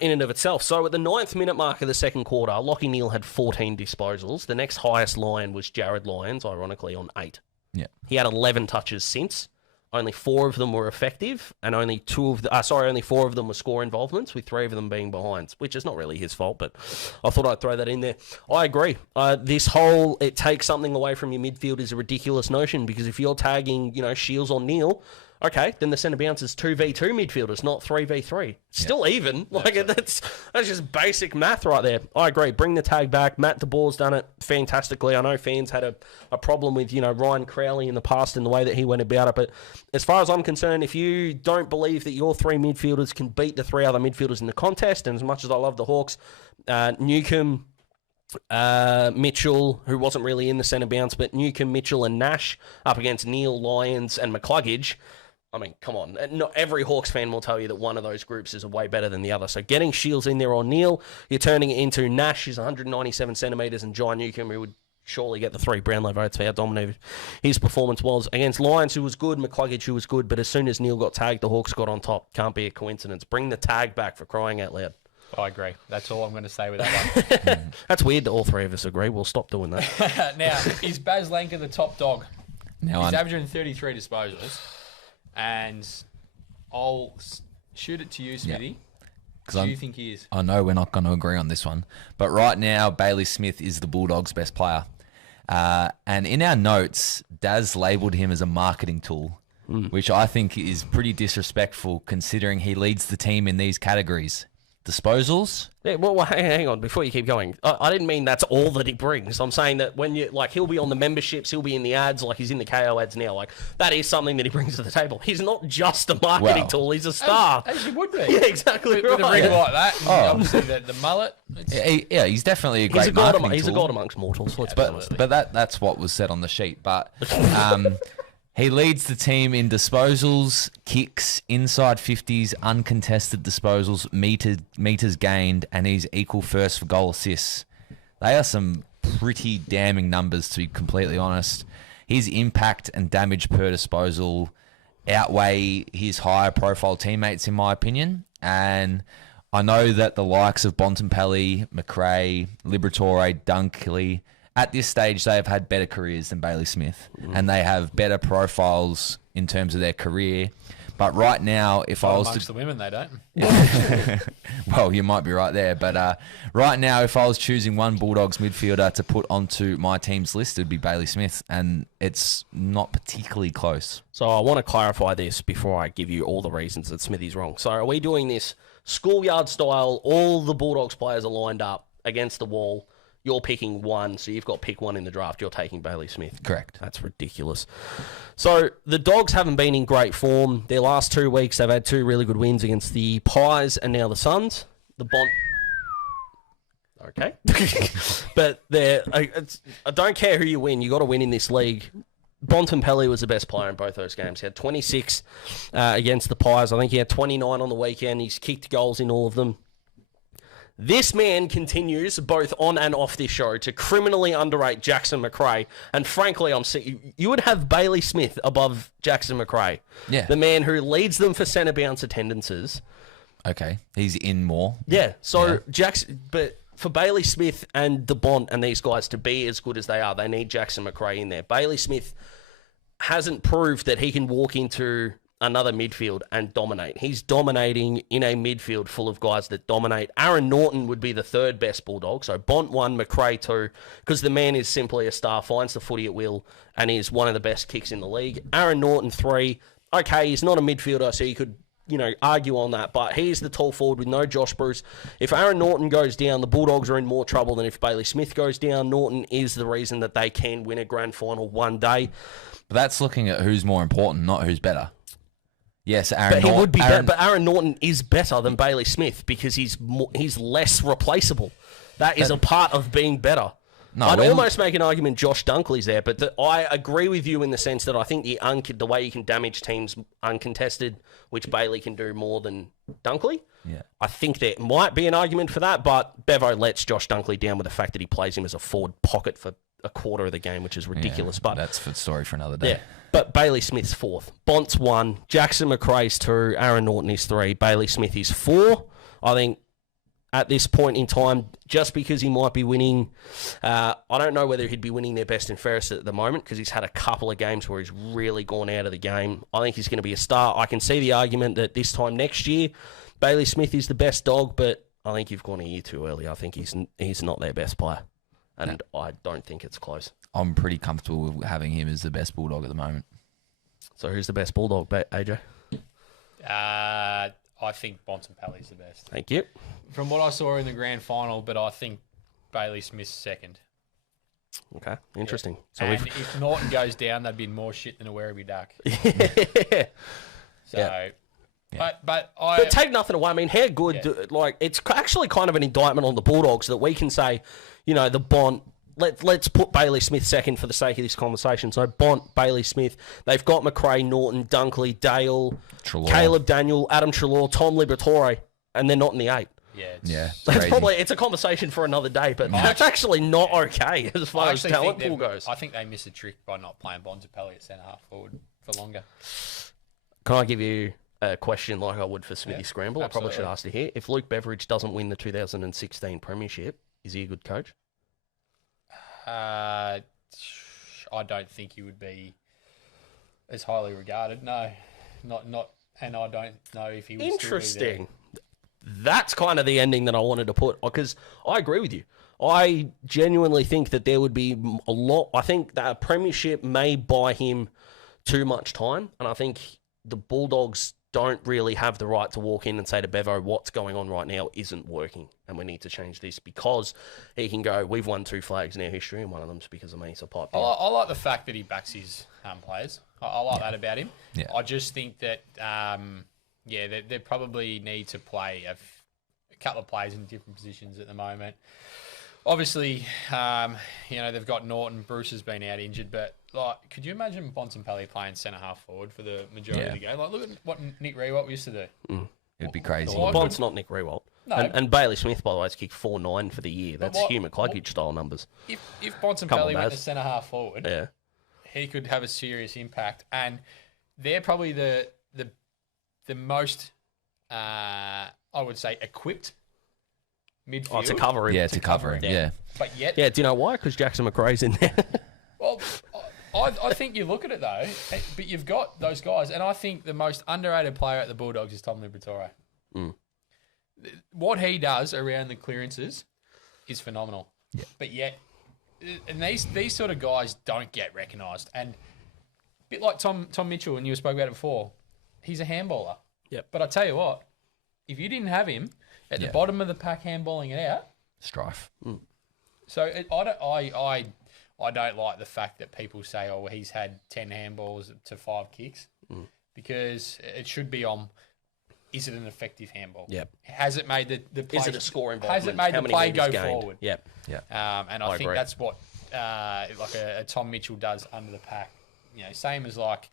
in and of itself. So at the 9th minute mark of the second quarter, Lachie Neale had 14 disposals. The next highest Lion was Jared Lyons, ironically, on 8. Yeah. He had 11 touches since. Only 4 of them were effective, and only 4 of them were score involvements, with 3 of them being behinds, which is not really his fault, but I thought I'd throw that in there. I agree. This whole it takes something away from your midfield is a ridiculous notion, because if you're tagging, Shields or Neale, okay, then the centre bounce is 2v2 midfielders, not 3v3. Still even. That's just basic math right there. I agree. Bring the tag back. Matt DeBoer's done it fantastically. I know fans had a problem with, Ryan Crowley in the past in the way that he went about it. But as far as I'm concerned, if you don't believe that your 3 midfielders can beat the 3 other midfielders in the contest, and as much as I love the Hawks, Newcombe, Mitchell, who wasn't really in the centre bounce, but Newcombe, Mitchell and Nash up against Neale, Lyons and McCluggage, I mean, come on. Not every Hawks fan will tell you that one of those groups is way better than the other. So getting Shields in there on Neale, you're turning it into Nash, who's 197 centimetres, and John Newcombe, who would surely get the 3 Brownlow votes for how dominated his performance was against Lyons, who was good, McCluggage, who was good, but as soon as Neale got tagged, the Hawks got on top. Can't be a coincidence. Bring the tag back, for crying out loud. I agree. That's all I'm going to say with that one. That's weird that all 3 of us agree. We'll stop doing that. Now, is Bazlenka the top dog? Now He's averaging 33 disposals, and I'll shoot it to you, Smithy. Do you think he is? I know we're not going to agree on this one. But right now, Bailey Smith is the Bulldogs' best player. And in our notes, Daz labelled him as a marketing tool, which I think is pretty disrespectful considering he leads the team in these categories. Disposals. Yeah, well, hang on. Before you keep going, I didn't mean that's all that he brings. I'm saying that when you, he'll be on the memberships, he'll be in the ads, he's in the KO ads now. That is something that he brings to the table. He's not just a marketing tool, he's a star. As you would be. Yeah, exactly With a right. ring like that, and obviously the mullet. Yeah, he's definitely a great marketing tool. He's a god amongst mortals. Let's be honest. But that's what was said on the sheet. But he leads the team in disposals, kicks, inside 50s, uncontested disposals, meters gained, and he's equal first for goal assists. They are some pretty damning numbers, to be completely honest. His impact and damage per disposal outweigh his higher profile teammates, in my opinion. And I know that the likes of Bontempelli, McRae, Liberatore, Dunkley, at this stage, they have had better careers than Bailey Smith, and they have better profiles in terms of their career. But right now, if I was amongst the women, they don't. Well, you might be right there. But right now, if I was choosing one Bulldogs midfielder to put onto my team's list, it'd be Bailey Smith. And it's not particularly close. So I want to clarify this before I give you all the reasons that Smithy's wrong. So are we doing this schoolyard style? All the Bulldogs players are lined up against the wall. You're picking one, so you've got to pick one in the draft. You're taking Bailey Smith. Correct. That's ridiculous. So the Dogs haven't been in great form. Their last 2 weeks, they've had 2 really good wins against the Pies and now the Suns. The Bont... Okay. But I don't care who you win. You got to win in this league. Bontempelli was the best player in both those games. He had 26 against the Pies. I think he had 29 on the weekend. He's kicked goals in all of them. This man continues, both on and off this show, to criminally underrate Jackson McRae. And frankly, I'm sick. You would have Bailey Smith above Jackson McRae. Yeah. The man who leads them for centre bounce attendances. Okay. He's in more. Yeah. So Jackson, but for Bailey Smith and the Bont and these guys to be as good as they are, they need Jackson McRae in there. Bailey Smith hasn't proved that he can walk into another midfield and dominate. He's dominating in a midfield full of guys that dominate. Aaron Norton would be the 3rd best Bulldog. So Bont 1, McRae 2, because the man is simply a star, finds the footy at will, and is one of the best kicks in the league. Aaron Norton 3. Okay, he's not a midfielder, so you could, argue on that, but he's the tall forward with no Josh Bruce. If Aaron Norton goes down, the Bulldogs are in more trouble than if Bailey Smith goes down. Norton is the reason that they can win a grand final one day. But that's looking at who's more important, not who's better. Yes, Aaron Norton. He would be better, but Aaron Norton is better than Bailey Smith because he's less replaceable. That is a part of being better. No, I'd almost make an argument Josh Dunkley's there, but I agree with you in the sense that I think the way you can damage teams uncontested, which Bailey can do more than Dunkley. Yeah. I think there might be an argument for that, but Bevo lets Josh Dunkley down with the fact that he plays him as a forward pocket for a quarter of the game, which is ridiculous. Yeah, but that's for story for another day. Yeah. But Bailey Smith's 4th. Bont's 1. Jackson McRae's 2. Aaron Norton is 3. Bailey Smith is 4. I think at this point in time, just because he might be winning, I don't know whether he'd be winning their best and fairest at the moment because he's had a couple of games where he's really gone out of the game. I think he's going to be a star. I can see the argument that this time next year, Bailey Smith is the best dog, but I think you've gone a year too early. I think he's not their best player. And I don't think it's close. I'm pretty comfortable with having him as the best Bulldog at the moment. So who's the best Bulldog, AJ? I think Bontempelli's the best. Thank you. From what I saw in the grand final, but I think Bailey Smith's 2nd. Okay, interesting. Yeah. So if Norton goes down, that'd be more shit than a Werribee Duck. Yeah. So... Yeah. Yeah. But take nothing away. I mean, how good? It's actually kind of an indictment on the Bulldogs that we can say, the Bont. Let's put Bailey Smith 2nd for the sake of this conversation. So Bont, Bailey Smith. They've got McRae, Norton, Dunkley, Dale, Treloar. Caleb Daniel, Adam Treloar, Tom Liberatore, and they're not in the 8. Yeah, It's a conversation for another day, but that's actually not okay as far as talent pool goes. I think they miss a trick by not playing Bontempelli at centre half forward for longer. Can I give you a question like I would for Smithy Scramble? Absolutely. I probably should ask it here. If Luke Beveridge doesn't win the 2016 Premiership, is he a good coach? I don't think he would be as highly regarded. No, not, and I don't know if he would. Interesting. That's kind of the ending that I wanted to put because I agree with you. I genuinely think that there would be a lot. I think that a Premiership may buy him too much time, and I think the Bulldogs don't really have the right to walk in and say to Bevo, what's going on right now isn't working and we need to change this because he can go, we've won 2 flags in our history and one of them's because of me, so pipe down. I like the fact that he backs his players. I like that about him. Yeah. I just think that, they probably need to play a couple of players in different positions at the moment. Obviously, they've got Norton. Bruce has been out injured, but could you imagine Bontempelli playing centre half forward for the majority of the game? Look at what Nick Rewalt used to do. It'd be crazy. Well, Bont's not Nick Rewalt. No. And Bailey Smith, by the way, has kicked 4-9 for the year. That's Hugh McCluggage style numbers. If Bontempelli went to centre half forward, he could have a serious impact. And they're probably the most, I would say, equipped midfield. Oh, to cover him. Yeah, to cover him, yeah. But yet... Yeah, do you know why? Because Jackson McRae's in there. Well, I think you look at it, though, but you've got those guys, and I think the most underrated player at the Bulldogs is Tom Liberatore. what he does around the clearances is phenomenal. Yeah. But yet, and these sort of guys don't get recognised. And a bit like Tom Mitchell, and you spoke about it before, he's a handballer. Yep. But I tell you what, if you didn't have him at the bottom of the pack handballing it out, Strife. so I don't like the fact that people say, oh, he's had 10 handballs to 5 kicks, because it should be on, is it an effective handball? Yep. Has it made the play, Is it a score has it involvement? made How the many play metres go gained? forward? Yep. Yeah. And I think agree. that's what like a Tom Mitchell does under the pack. You know, same as like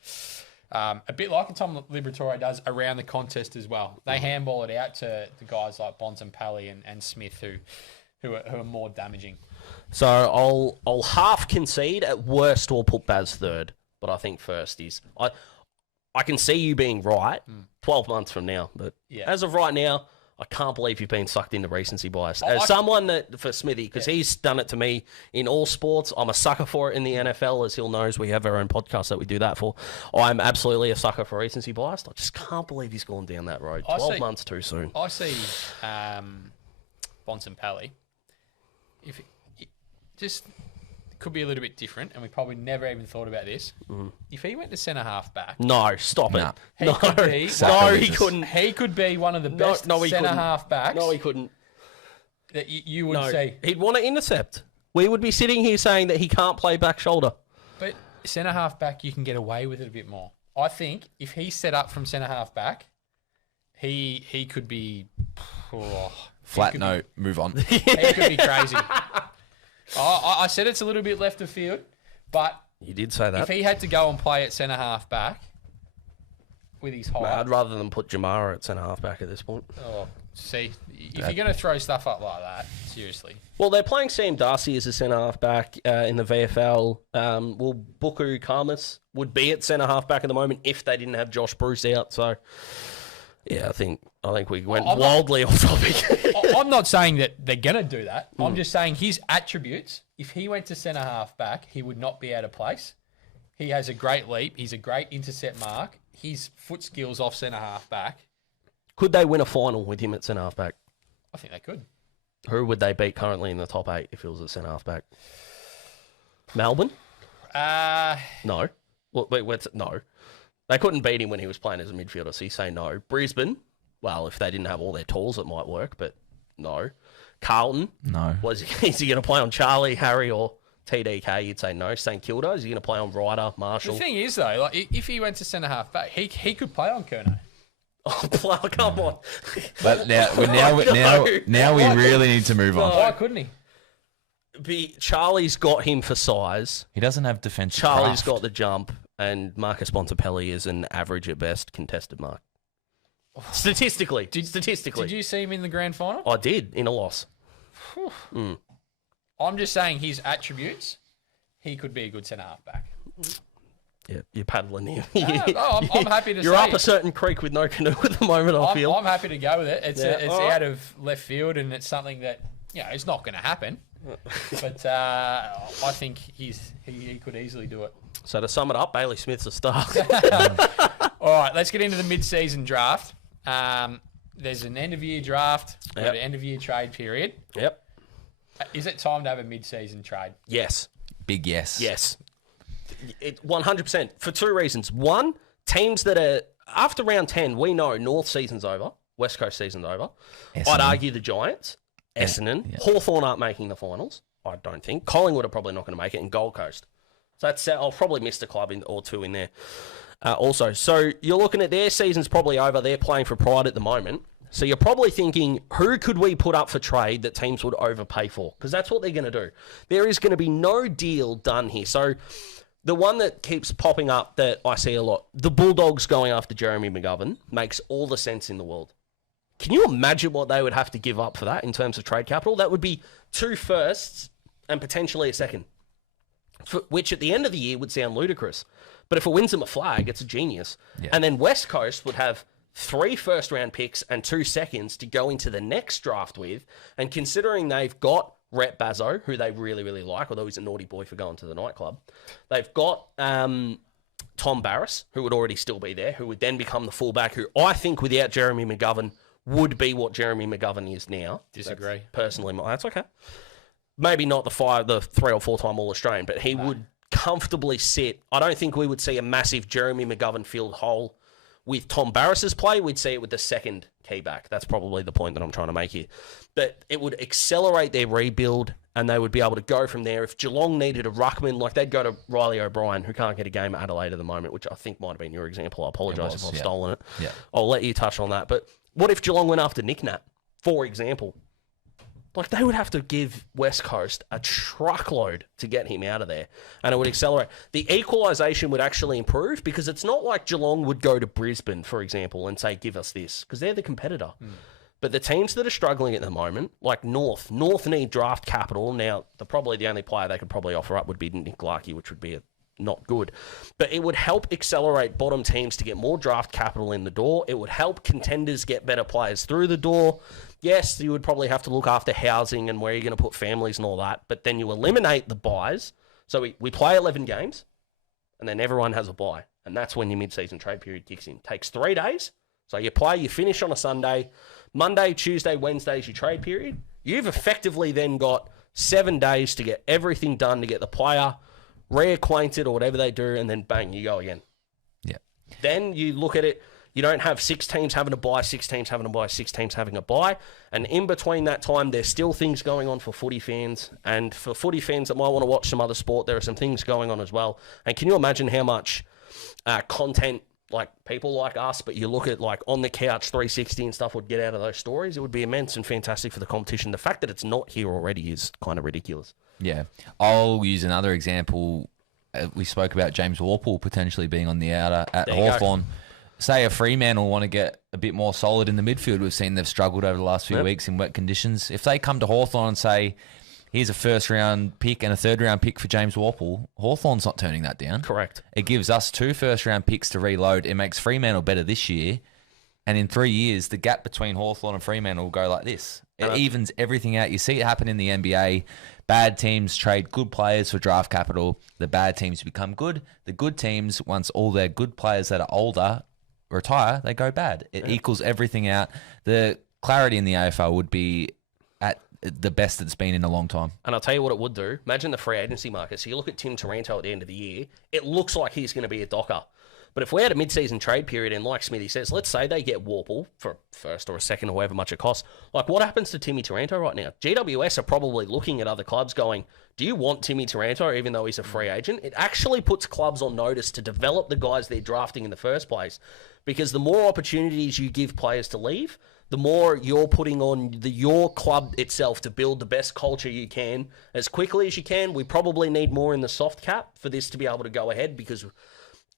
a bit like a Tom Liberatore does around the contest as well. They handball it out to the guys like Bonds and Pally and Smith who are more damaging. So I'll half concede. At worst, we'll put Baz third. But I think first is... I can see you being right 12 months from now. But as of right now, I can't believe you've been sucked into recency bias. As someone that, for Smithy, because he's done it to me in all sports, I'm a sucker for it in the NFL, as he'll knows. We have our own podcast that we do that for. I'm absolutely a sucker for recency bias. I just can't believe he's gone down that road. 12 months too soon. I see Bonds and Pally. If it just could be a little bit different, and we probably never even thought about this. If he went to centre half back, No, stop it. he could be. No, he couldn't. He could be one of the best no, he centre couldn't. half backs. No, he couldn't. That you would No, see. he'd want to intercept. We would be sitting here saying that he can't play back shoulder. But centre half back, you can get away with it a bit more. I think if he's set up from centre half back, he could be. Flat note, move on. He could be crazy. I said it's a little bit left of field, but You did say that. if he had to go and play at centre half back with his height, I'd rather than put Jamara at centre half back at this point. see, if you're going to throw stuff up like that, seriously. Well, they're playing Sam Darcy as a centre half back in the VFL. Well, Buku Karmas would be at centre half back at the moment if they didn't have Josh Bruce out. So, yeah, I think we went wildly off topic. I'm not saying that they're going to do that. I'm just saying his attributes, if he went to centre half back, he would not be out of place. He has a great leap. He's a great intercept mark. His foot skills off centre half back. Could they win a final with him at centre half back? I think they could. Who would they beat currently in the top 8 if it was at centre half back? Melbourne? No. Well, wait, no. They couldn't beat him when he was playing as a midfielder, so you say no. Brisbane? Well, if they didn't have all their tools, it might work, but no. Carlton? No. Is he going to play on Charlie, Harry, or TDK? You'd say no. St Kilda? Is he going to play on Ryder, Marshall? The thing is, though, like if he went to centre half back, he could play on Kerno. Oh, come on. But now we really need to move on. Why couldn't he? Charlie's got him for size. He doesn't have defensive Charlie's craft. got the jump, and Marcus Bontempelli is an average at best contested mark. Statistically. Did you see him in the grand final? I did, in a loss. I'm just saying his attributes, he could be a good centre half back. Yeah, you're paddling here. I'm happy to You're say up it. a certain creek with no canoe at the moment, I feel. I'm happy to go with it. It's All right. out of left field, and it's something that it's not going to happen. But I think he could easily do it. So to sum it up, Bailey Smith's a star. All right, let's get into the mid-season draft. There's an end-of-year draft, Yep. an end-of-year trade period. Yep. Is it time to have a mid-season trade? Yes. Big yes. Yes. 100%. For 2 reasons. One, teams that are... After round 10, we know North season's over. West Coast season's over. Essendon. I'd argue the Giants, Essendon, Yeah. Hawthorn aren't making the finals. I don't think. Collingwood are probably not going to make it, and Gold Coast. So that's... I'll probably miss a club or 2 in there. Also, so you're looking at their season's probably over. They're playing for pride at the moment. So you're probably thinking, who could we put up for trade that teams would overpay for? Because that's what they're going to do. There is going to be no deal done here. So the one that keeps popping up that I see a lot, the Bulldogs going after Jeremy McGovern, makes all the sense in the world. Can you imagine what they would have to give up for that in terms of trade capital? That would be 2 firsts and potentially a second, which at the end of the year would sound ludicrous. But if it wins them a flag, it's a genius. Yeah. And then West Coast would have 3 first-round picks and 2 seconds to go into the next draft with. And considering they've got Rhett Bazzo, who they really, really like, although he's a naughty boy for going to the nightclub. They've got Tom Barras, who would already still be there, who would then become the fullback, who I think without Jeremy McGovern would be what Jeremy McGovern is now. Disagree. Personally, that's okay. Maybe not the 3 or 4 time All-Australian, but he would comfortably sit. I don't think we would see a massive Jeremy McGovern filled hole with Tom Barris's play. We'd see it with the second key back. That's probably the point that I'm trying to make here. But it would accelerate their rebuild, and they would be able to go from there. If Geelong needed a ruckman, like they'd go to Riley O'Brien, who can't get a game at Adelaide at the moment, which I think might have been your example. I apologise if I've stolen it. Yeah. I'll let you touch on that. But what if Geelong went after Nick Nat, for example? Like, they would have to give West Coast a truckload to get him out of there, and it would accelerate. The equalisation would actually improve, because it's not like Geelong would go to Brisbane, for example, and say, give us this, because they're the competitor. But the teams that are struggling at the moment, like North need draft capital. Now, probably the only player they could probably offer up would be Nick Larkey, which would be not good. But it would help accelerate bottom teams to get more draft capital in the door. It would help contenders get better players through the door. Yes, you would probably have to look after housing and where you're going to put families and all that, but then you eliminate the buys. So we play 11 games, and then everyone has a buy, and that's when your mid-season trade period kicks in. Takes 3 days. So you finish on a Sunday. Monday, Tuesday, Wednesday is your trade period. You've effectively then got 7 days to get everything done, to get the player reacquainted or whatever they do, and then bang, you go again. Yeah. Then you look at it, you don't have 6 teams having a buy, 6 teams having a buy, 6 teams having a buy. And in between that time, there's still things going on for footy fans. And for footy fans that might want to watch some other sport, there are some things going on as well. And can you imagine how much content, like people like us, but you look at like On the Couch 360 and stuff, would get out of those stories? It would be immense and fantastic for the competition. The fact that it's not here already is kind of ridiculous. Yeah. I'll use another example. We spoke about James Warple potentially being on the outer at Hawthorn. Say a Fremantle want to get a bit more solid in the midfield. We've seen they've struggled over the last few weeks in wet conditions. If they come to Hawthorn and say, here's a first-round pick and a third-round pick for James Warple, Hawthorn's not turning that down. Correct. It gives us 2 first-round picks to reload. It makes Fremantle better this year. And in 3 years, the gap between Hawthorn and Fremantle will go like this. It evens everything out. You see it happen in the NBA. Bad teams trade good players for draft capital. The bad teams become good. The good teams, once all their good players that are older retire, they go bad. It equals everything out. The clarity in the AFL would be at the best it's been in a long time. And I'll tell you what it would do. Imagine the free agency market. So you look at Tim Taranto at the end of the year, it looks like he's going to be a docker. But if we had a mid-season trade period, and like Smithy says, let's say they get Warple for a first or a second or however much it costs, like what happens to Timmy Taranto right now? GWS are probably looking at other clubs going, do you want Timmy Taranto even though he's a free agent? It actually puts clubs on notice to develop the guys they're drafting in the first place, because the more opportunities you give players to leave, the more you're putting on your club itself to build the best culture you can as quickly as you can. We probably need more in the soft cap for this to be able to go ahead, because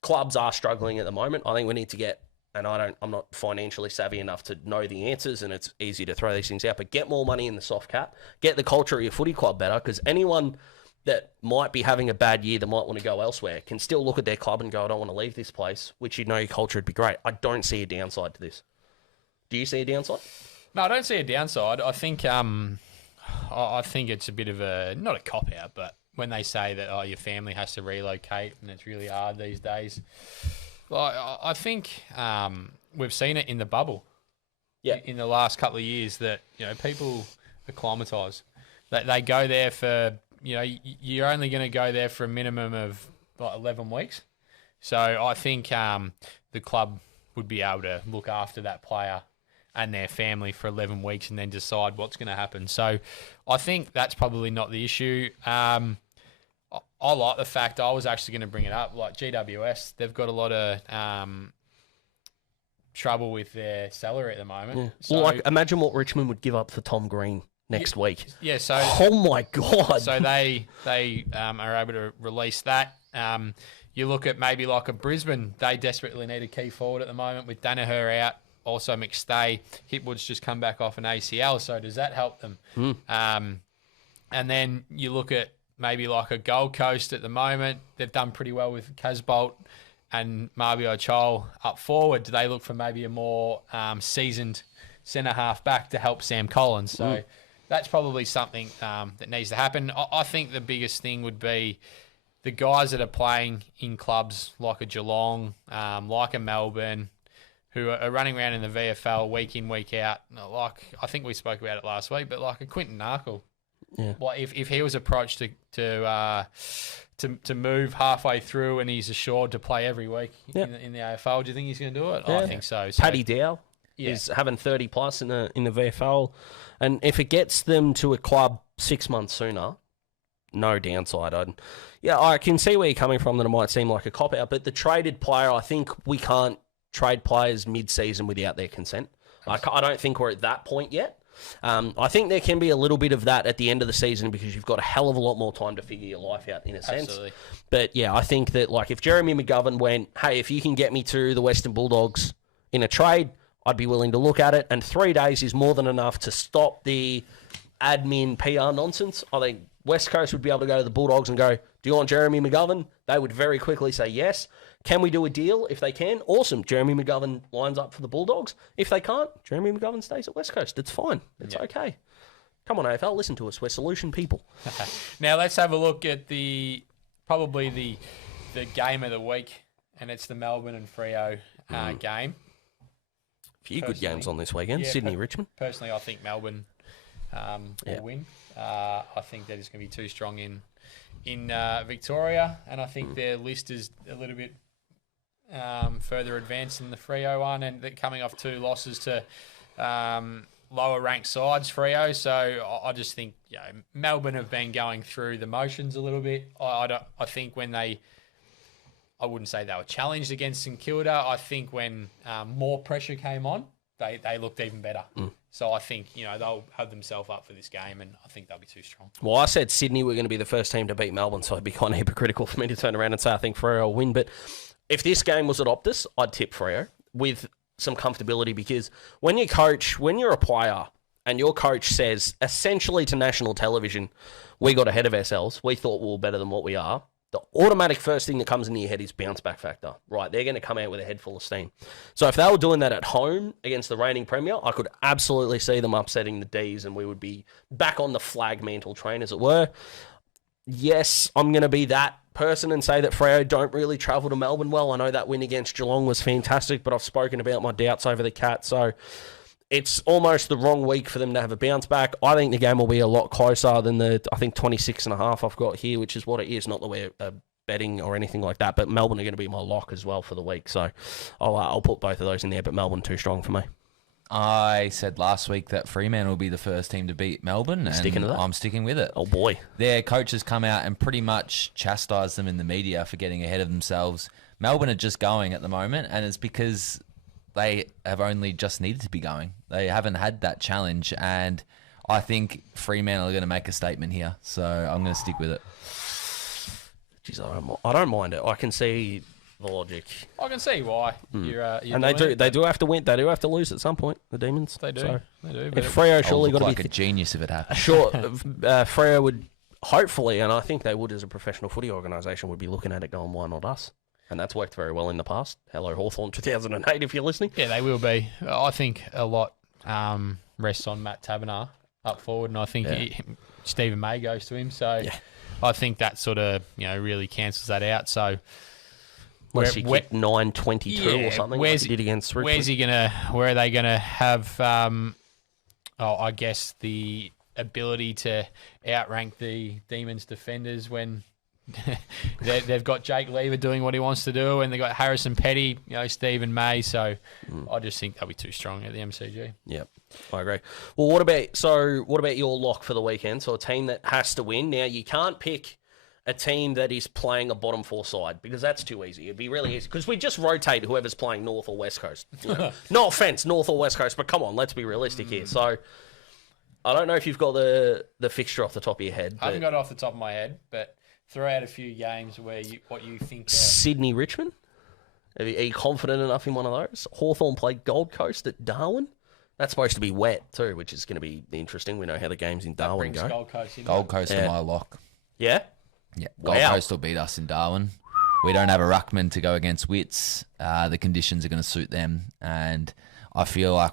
clubs are struggling at the moment. I think we need to get, and I'm not financially savvy enough to know the answers, and it's easy to throw these things out, but get more money in the soft cap, get the culture of your footy club better, because anyone that might be having a bad year that might want to go elsewhere can still look at their club and go, I don't want to leave this place, which you know your culture would be great. I don't see a downside to this. Do you see a downside? No, I don't see a downside. I think it's a bit of a, not a cop-out, but when they say that, your family has to relocate and it's really hard these days, I think we've seen it in the bubble in the last couple of years that, people acclimatise. They go there for, you're only going to go there for a minimum of 11 weeks. So I think the club would be able to look after that player and their family for 11 weeks and then decide what's going to happen. So I think that's probably not the issue. I like the fact, I was actually going to bring it up, like GWS, they've got a lot of trouble with their salary at the moment. Yeah. So, well, imagine what Richmond would give up for Tom Green next week. Yeah, so... Oh, my God. So they are able to release that. You look at maybe like a Brisbane, they desperately need a key forward at the moment with Danaher out, also McStay. Hipwood's just come back off an ACL, so does that help them? And then you look at maybe like a Gold Coast at the moment. They've done pretty well with Casbolt and Marbio Chol up forward. Do they look for maybe a more seasoned centre-half back to help Sam Collins? So that's probably something that needs to happen. I think the biggest thing would be the guys that are playing in clubs like a Geelong, like a Melbourne, who are running around in the VFL week in, week out. Like, I think we spoke about it last week, but like a Quinton Narkle. Yeah. Like if he was approached to move halfway through and he's assured to play every week in the AFL, do you think he's going to do it? Yeah. I think so. Paddy Dow is having 30 plus in the VFL, and if it gets them to a club 6 months sooner, no downside. I can see where you're coming from. That it might seem like a cop out, but the traded player, I think we can't trade players mid-season without their consent. I don't think we're at that point yet. I think there can be a little bit of that at the end of the season because you've got a hell of a lot more time to figure your life out in a sense. Absolutely. But yeah, I think that like if Jeremy McGovern went, hey, if you can get me to the Western Bulldogs in a trade, I'd be willing to look at it. And 3 days is more than enough to stop the admin PR nonsense. I think West Coast would be able to go to the Bulldogs and go, do you want Jeremy McGovern? They would very quickly say yes. Can we do a deal? If they can, awesome. Jeremy McGovern lines up for the Bulldogs. If they can't, Jeremy McGovern stays at West Coast. It's fine. It's okay. Come on, AFL, listen to us. We're solution people. Now let's have a look at probably the game of the week, and it's the Melbourne and Freo game. A few good games on this weekend. Yeah, Sydney, Richmond. Personally, I think Melbourne will win. I think that is going to be too strong in Victoria, and I think their list is a little bit further advanced than the Freo one, and they're coming off 2 losses to lower ranked sides, Freo. So I just think Melbourne have been going through the motions a little bit. I think when I wouldn't say they were challenged against St Kilda. I think when more pressure came on, they looked even better. So I think they'll have themselves up for this game, and I think they'll be too strong. Well, I said Sydney were going to be the first team to beat Melbourne, so it'd be kind of hypocritical for me to turn around and say I think Freo will win. But if this game was at Optus, I'd tip Freo with some comfortability, because when you're a player and your coach says essentially to national television, we got ahead of ourselves, we thought we were better than what we are, the automatic first thing that comes into your head is bounce back factor. Right, they're going to come out with a head full of steam. So if they were doing that at home against the reigning premier, I could absolutely see them upsetting the Ds, and we would be back on the flag mantle train, as it were. Yes, I'm going to be that person and say that Freo don't really travel to Melbourne well. I know that win against Geelong was fantastic, but I've spoken about my doubts over the Cats, so it's almost the wrong week for them to have a bounce back. I think the game will be a lot closer than the 26.5 I've got here, which is what it is, not that we're betting or anything like that, but Melbourne are going to be my lock as well for the week, so I'll put both of those in there, but Melbourne too strong for me. I said last week that Fremantle will be the first team to beat Melbourne, and sticking to that? I'm sticking with it. Oh, boy. Their coaches come out and pretty much chastise them in the media for getting ahead of themselves. Melbourne are just going at the moment, and it's because they have only just needed to be going. They haven't had that challenge, and I think Fremantle are going to make a statement here, so I'm going to stick with it. Jeez, I don't mind it. I can see the logic. I can see why. You're and they do have to win. They do have to lose at some point, the Demons. They do. So They do. if Freo surely got to like be a genius if it happens. Sure, Freo would hopefully, and I think they would as a professional footy organisation, would be looking at it going, why not us? And that's worked very well in the past. Hello, Hawthorn 2008, if you're listening. Yeah, they will be. I think a lot rests on Matt Taberner up forward, and I think Stephen May goes to him. So I think that sort of really cancels that out. So unless he kicked 9-22 or something like he did against Richmond. Where are they gonna have? I guess the ability to outrank the Demons defenders when they've got Jake Lever doing what he wants to do, and they've got Harrison Petty, Stephen May. So I just think they'll be too strong at the MCG. Yep, I agree. Well, what about your lock for the weekend? So a team that has to win. Now you can't pick a team that is playing a bottom 4 side, because that's too easy. It'd be really easy because we just rotate whoever's playing North or West Coast. No offense, North or West Coast, but come on, let's be realistic here. So I don't know if you've got the fixture off the top of your head. I haven't got it off the top of my head, but throw out a few games where what you think. Sydney, Richmond. Are you confident enough in one of those? Hawthorn played Gold Coast at Darwin. That's supposed to be wet too, which is going to be interesting. We know how the games in Darwin go. Gold Coast are my lock. Yeah? Yeah, Gold Coast will beat us in Darwin. We don't have a ruckman to go against Wits. The conditions are going to suit them, and I feel like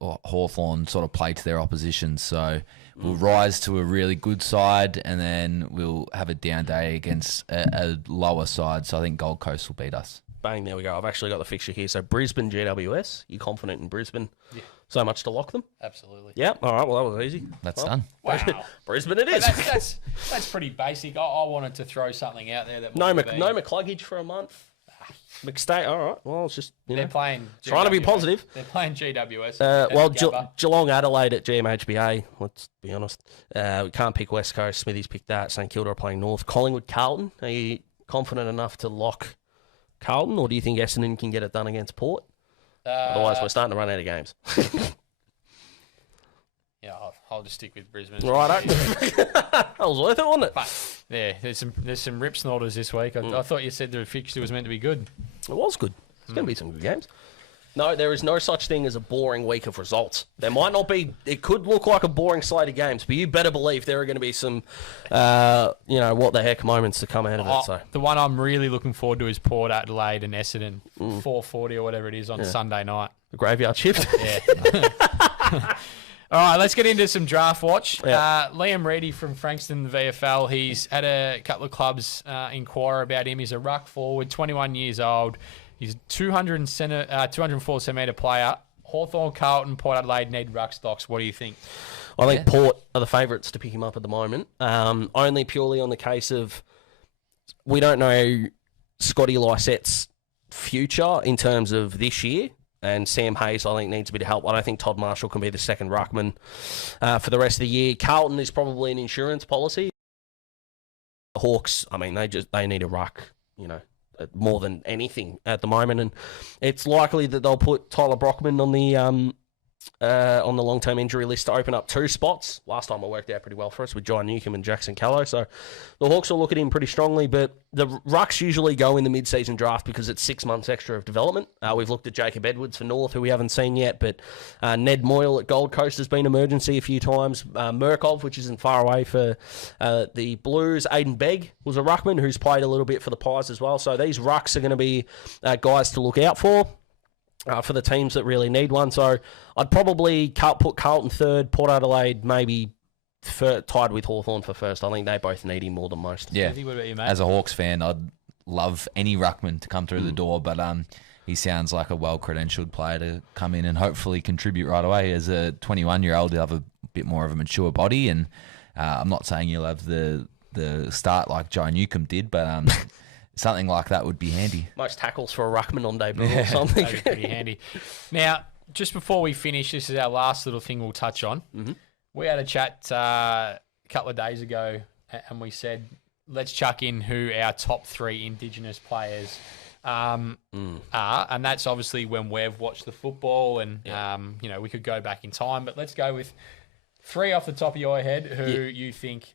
Hawthorn sort of play to their opposition. So we'll rise to a really good side, and then we'll have a down day against a lower side. So I think Gold Coast will beat us. Bang, there we go. I've actually got the fixture here. So Brisbane GWS. You confident in Brisbane? Yeah. So much to lock them? Absolutely. Yeah. All right. Well, that was easy. That's done. Wow. Brisbane it is. That's pretty basic. I wanted to throw something out there that no McCluggage for a month. McStay. All right. Well, it's just they're playing. Trying to be positive. They're playing GWS. Geelong Adelaide at GMHBA. Let's be honest. We can't pick West Coast. Smithy's picked that. St Kilda are playing North. Collingwood Carlton. Are you confident enough to lock Carlton, or do you think Essendon can get it done against Port? Otherwise, we're starting to run out of games. Yeah, I'll just stick with Brisbane. Right, that was worth it, wasn't it? But, yeah, there's some rip snorters this week. I thought you said the fixture was meant to be good. It was good. It's going to be some good games. No, there is no such thing as a boring week of results. There might not be. It could look like a boring slate of games, but you better believe there are going to be some, what the heck moments to come out of it. So the one I'm really looking forward to is Port Adelaide and Essendon, 4:40 or whatever it is on Sunday night. The graveyard shift. Yeah. All right, let's get into some draft watch. Yeah. Liam Reedy from Frankston, the VFL, he's had a couple of clubs inquire about him. He's a ruck forward, 21 years old. He's a 204 centimetre player. Hawthorn, Carlton, Port Adelaide need ruck stocks. What do you think? I think Port are the favourites to pick him up at the moment. Only purely on the case of we don't know Scotty Lycett's future in terms of this year. And Sam Hayes, I think, needs a bit of help. I don't think Todd Marshall can be the second ruckman for the rest of the year. Carlton is probably an insurance policy. The Hawks, I mean, they need a ruck, more than anything at the moment. And it's likely that they'll put Tyler Brockman on the long-term injury list to open up 2 spots. Last time it worked out pretty well for us with John Newcomb and Jackson Callow. So the Hawks will look at him pretty strongly, but the rucks usually go in the mid-season draft because it's 6 months extra of development. We've looked at Jacob Edwards for North, who we haven't seen yet, but Ned Moyle at Gold Coast has been emergency a few times. Murkov, which isn't far away for the Blues. Aiden Begg was a ruckman who's played a little bit for the Pies as well. So these rucks are going to be guys to look out for the teams that really need one. So I'd probably put Carlton third, Port Adelaide maybe tied with Hawthorn for first. I think they both need him more than most. Yeah. What about you, mate? As a Hawks fan, I'd love any ruckman to come through the door, but he sounds like a well-credentialed player to come in and hopefully contribute right away. As a 21-year-old, he'll have a bit more of a mature body, and I'm not saying he'll have the start like Joe Newcomb did, but something like that would be handy. Most tackles for a ruckman on debut or something. That'd be pretty handy. Now, just before we finish, this is our last little thing we'll touch on. Mm-hmm. We had a chat a couple of days ago, and we said, let's chuck in who our top 3 Indigenous players are. And that's obviously when we've watched the football, and we could go back in time. But let's go with 3 off the top of your head who you think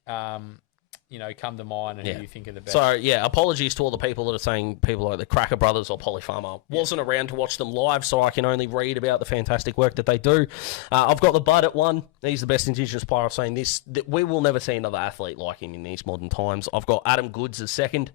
come to mind and who you think are the best. So, apologies to all the people that are saying people like the Cracker Brothers or Polly Farmer. Wasn't around to watch them live, so I can only read about the fantastic work that they do. I've got the Bud at 1. He's the best Indigenous player I've seen. We will never see another athlete like him in these modern times. I've got Adam Goods as 2nd.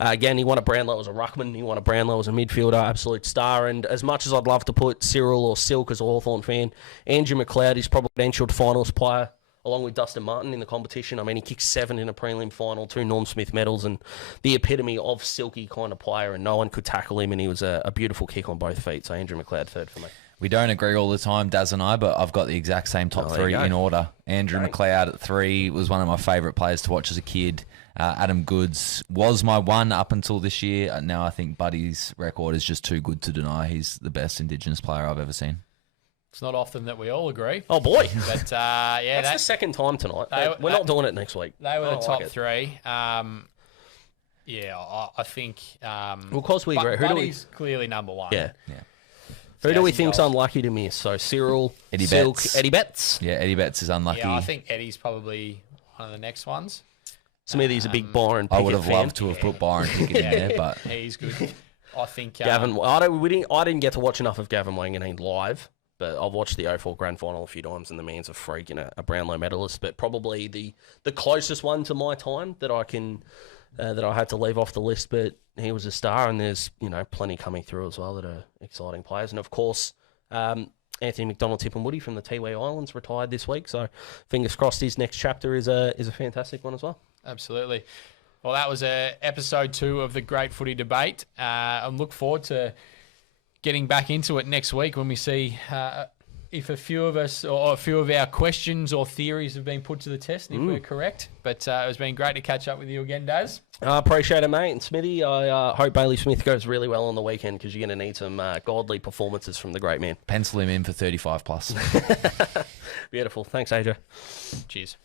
Again, he won a Brownlow as a ruckman. He won a Brownlow as a midfielder, absolute star. And as much as I'd love to put Cyril or Silk as a Hawthorn fan, Andrew McLeod is probably a credentialed finals player, along with Dustin Martin in the competition. I mean, he kicked 7 in a prelim final, 2 Norm Smith medals, and the epitome of silky kind of player, and no one could tackle him, and he was a beautiful kick on both feet. So Andrew McLeod 3rd for me. We don't agree all the time, Daz and I, but I've got the exact same top 3 in order. Andrew McLeod at 3 was one of my favourite players to watch as a kid. Adam Goods was my 1 up until this year. Now I think Buddy's record is just too good to deny. He's the best Indigenous player I've ever seen. It's not often that we all agree. Oh, boy. But, that's the second time tonight. We're not doing it next week. They were the top 3. I think... because we agree. Buddy's clearly number 1. Yeah. Who do we think's unlucky to miss? So Cyril, Eddie Silk, Betts. Eddie Betts. Yeah, Eddie Betts is unlucky. Yeah, I think Eddie's probably one of the next ones. Smithy's a big Byron Pickett I would have fan. loved to have put Byron Pickett in there, but... He's good. I think... Gavin... I didn't get to watch enough of Gavin Wanganeen live, but I've watched the 04 Grand Final a few times, and the man's a freak and a Brownlow medalist, but probably the closest one to my time that I can... that I had to leave off the list, but he was a star, and there's plenty coming through as well that are exciting players. And of course, Anthony McDonald, Tip and Woody from the Tiwi Islands retired this week, so fingers crossed his next chapter is a fantastic one as well. Absolutely. Well, that was episode 2 of the Great Footy Debate. I look forward to getting back into it next week when we see if a few of us or a few of our questions or theories have been put to the test, if we're correct. But it's been great to catch up with you again, Daz. I appreciate it, mate. And Smithy, I hope Bailey Smith goes really well on the weekend because you're going to need some godly performances from the great man. Pencil him in for 35 plus. Beautiful. Thanks, AJ. Cheers.